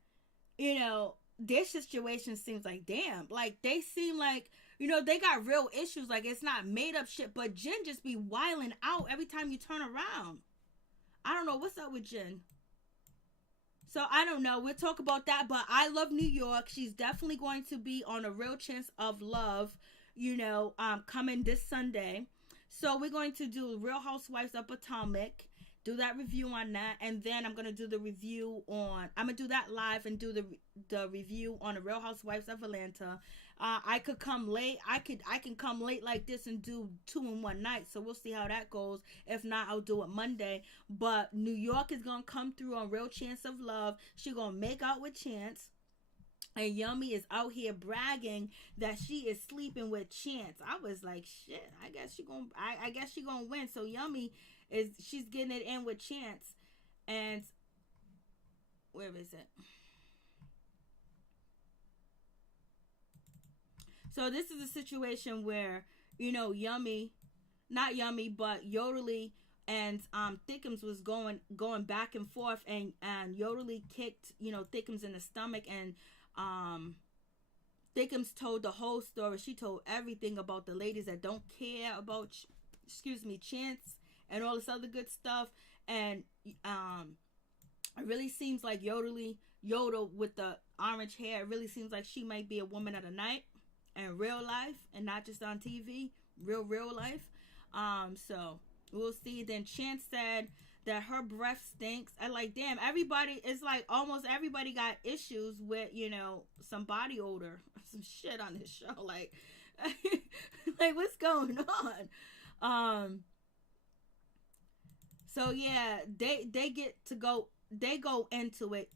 you know, their situation seems like, damn, like they seem like, you know, they got real issues. Like, it's not made up shit, but Jen just be wilding out every time you turn around. I don't know what's up with Jen. So I don't know. We'll talk about that. But I love New York. She's definitely going to be on A Real Chance of Love, you know, coming this Sunday. So we're going to do Real Housewives of Potomac. do that review on that, and then I'm gonna do the review on. I'm gonna do that live and do the review on the Real Housewives of Atlanta. I could come late. I can come late like this and do 2 in one night. So we'll see how that goes. If not, I'll do it Monday. But New York is gonna come through on Real Chance of Love. She gonna make out with Chance. And Yummy is out here bragging that she is sleeping with Chance. I was like, shit. I guess she gonna win. So Yummy she's getting it in with Chance. And where is it? So this is a situation where, you know, not Yummy, but Yodely and Thickums was going back and forth, and Yodely kicked, you know, Thickums in the stomach, and Thickums told the whole story. She told everything about the ladies that don't care about, Chance and all this other good stuff. And it really seems like Yoda with the orange hair, it really seems like she might be a woman of the night in real life and not just on TV, real life. So we'll see. Then Chance said that her breath stinks. I like, damn, everybody, it's like almost everybody got issues with, you know, some body odor, some shit on this show. Like, like what's going on? So yeah, they get to go, they go into it.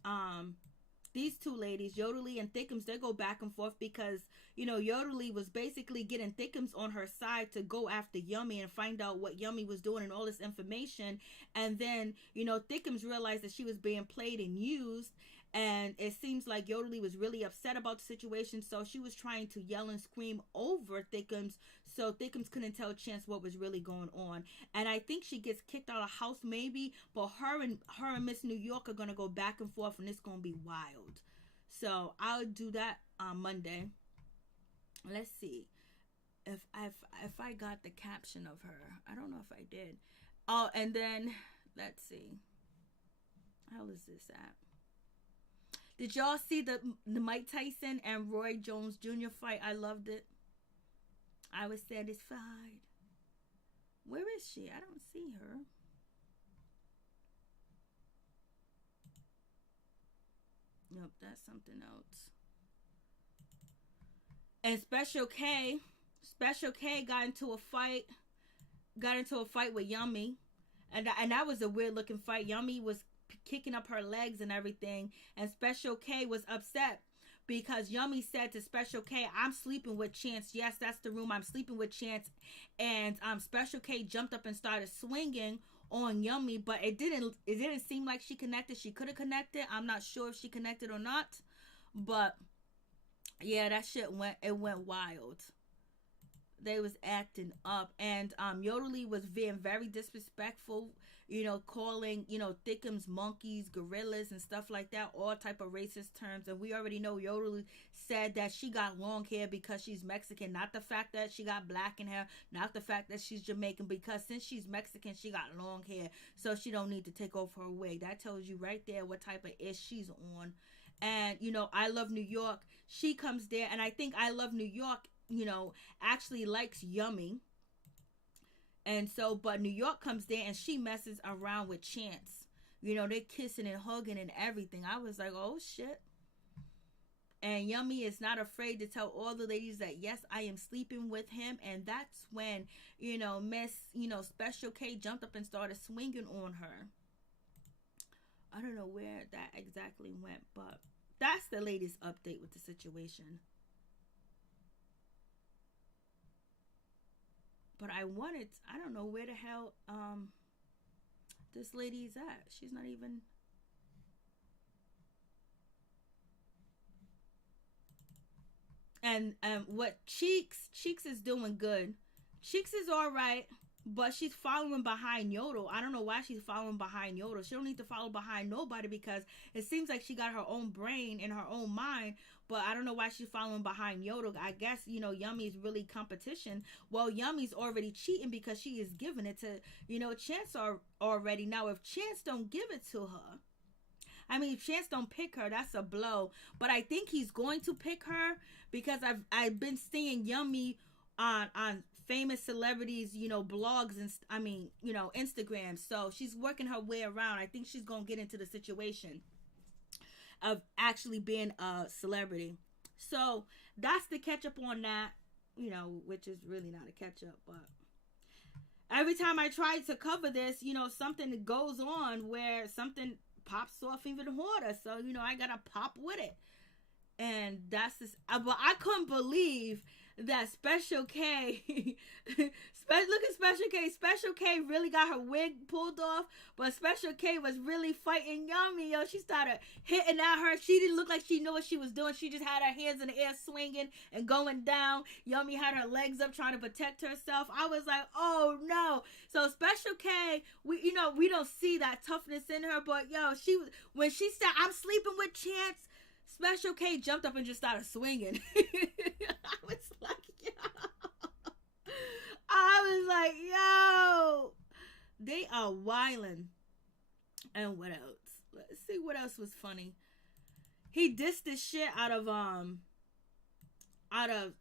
These two ladies, Yodely and Thickums, they go back and forth because, you know, Yodely was basically getting Thickums on her side to go after Yummy and find out what Yummy was doing and all this information. And then, you know, Thickums realized that she was being played and used. And it seems like Yodely was really upset about the situation. So she was trying to yell and scream over Thickums, so Thickums couldn't tell Chance what was really going on. And I think she gets kicked out of house maybe. But her and Miss New York are going to go back and forth, and it's going to be wild. So I'll do that on Monday. Let's see if I got the caption of her. I don't know if I did. Oh, and then let's see. How is this at? Did y'all see the Mike Tyson and Roy Jones Jr. fight? I loved it. I was satisfied. Where is she? I don't see her. Nope, that's something else. And Special K got into a fight with Yummy. And that was a weird looking fight. Yummy was kicking up her legs and everything, and Special K was upset because Yummy said to Special K, I'm sleeping with Chance. Yes, that's the room, I'm sleeping with Chance. And Special K jumped up and started swinging on Yummy, but it didn't seem like she connected. She could have connected. I'm not sure if she connected or not, but yeah, that shit went wild. They was acting up, and Yodely was being very disrespectful, you know, calling, you know, Thickums monkeys, gorillas, and stuff like that, all type of racist terms. And we already know Yodely said that she got long hair because she's Mexican, not the fact that she got black in hair, not the fact that she's Jamaican, because since she's Mexican, she got long hair, so she don't need to take off her wig. That tells you right there what type of ish she's on. And, you know, I Love New York, she comes there, and I think I Love New York, you know, actually likes Yummy. And so, but New York comes there and she messes around with Chance. You know, they're kissing and hugging and everything. I was like, oh shit. And Yummy is not afraid to tell all the ladies that, yes, I am sleeping with him. And that's when, you know, Special K jumped up and started swinging on her. I don't know where that exactly went, but that's the latest update with the situation. But I don't know where the hell this lady's at. She's not even. And what Cheeks is doing good. Cheeks is all right, but she's following behind Yodel. I don't know why she's following behind Yodel. She don't need to follow behind nobody because it seems like she got her own brain and her own mind. But I don't know why she's following behind Yodel. I guess, you know, Yummy's really competition. Well, Yummy's already cheating because she is giving it to, you know, Chance already. Now, if Chance don't give it to her, I mean, if Chance don't pick her, that's a blow. But I think he's going to pick her because I've been seeing Yummy on famous celebrities, blogs and Instagram. So she's working her way around. I think she's gonna get into the situation of actually being a celebrity. So that's the catch up on that, which is really not a catch up, but every time I try to cover this, something goes on where something pops off even harder. So, I gotta pop with it. And that's this. But I couldn't believe that Special K, look at Special K. Special K really got her wig pulled off, but Special K was really fighting Yummy. She started hitting at her. She didn't look like she knew what she was doing. She just had her hands in the air swinging and going down. Yummy had her legs up trying to protect herself. I was like, oh no. So Special K, we don't see that toughness in her, but when she said, I'm sleeping with Chance, Special K jumped up and just started swinging. I was like, yo, they are wildin'. And what else? Let's see what else was funny. He dissed the shit out of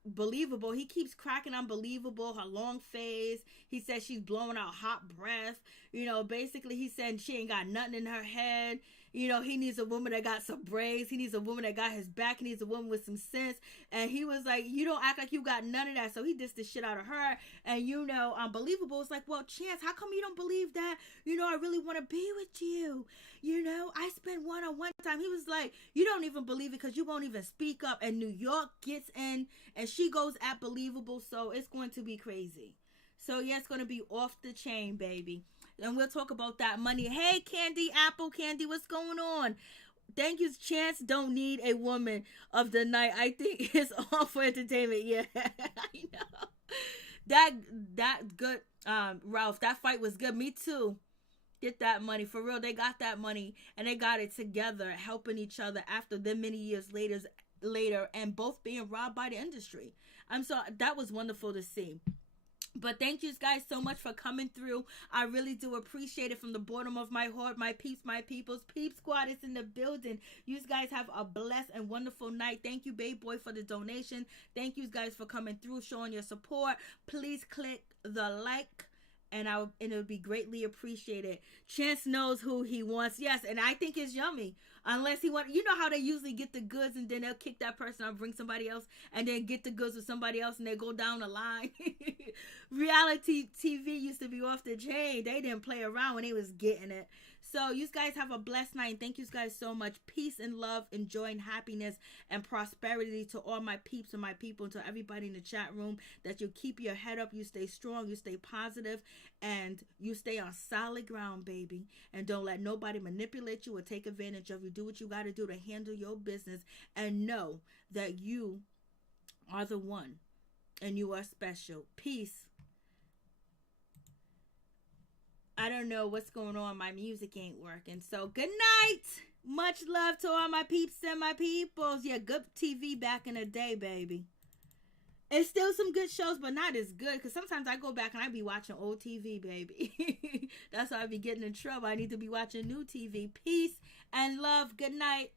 Believable. He keeps cracking Unbelievable, her long face. He said she's blowing out hot breath. Basically he said she ain't got nothing in her head. He needs a woman that got some braids. He needs a woman that got his back. He needs a woman with some sense. And he was like, you don't act like you got none of that. So he dissed the shit out of her. And Unbelievable is like, well, Chance, how come you don't believe that? I really want to be with you. I spent one-on-one time. He was like, you don't even believe it because you won't even speak up. And New York gets in and she goes at Believable. So it's going to be crazy. So yeah, it's going to be off the chain, baby. And we'll talk about that money. Hey, Candy, Apple Candy, what's going on? Thank you, Chance. Don't need a woman of the night. I think it's all for entertainment. Yeah, I know. That good, Ralph. That fight was good. Me too. Get that money. For real, they got that money. And they got it together, helping each other after them many years later, and both being robbed by the industry. That was wonderful to see. But thank you guys so much for coming through. I really do appreciate it from the bottom of my heart. My peeps, my peoples. Peep Squad is in the building. You guys have a blessed and wonderful night. Thank you, Babe Boy, for the donation. Thank you guys for coming through, showing your support. Please click the like. And it would be greatly appreciated. Chance knows who he wants. Yes, and I think it's Yummy. Unless he wants, how they usually get the goods and then they'll kick that person out, bring somebody else, and then get the goods with somebody else, and they go down the line. Reality TV used to be off the chain. They didn't play around when they was getting it. So you guys have a blessed night. And thank you guys so much. Peace and love, and joy and happiness and prosperity to all my peeps and my people, and to everybody in the chat room, that you keep your head up, you stay strong, you stay positive, and you stay on solid ground, baby. And don't let nobody manipulate you or take advantage of you. Do what you got to do to handle your business, and know that you are the one and you are special. Peace. I don't know what's going on. My music ain't working. So good night. Much love to all my peeps and my peoples. Yeah, good TV back in the day, baby. It's still some good shows, but not as good. Because sometimes I go back and I be watching old TV, baby. That's why I be getting in trouble. I need to be watching new TV. Peace and love. Good night.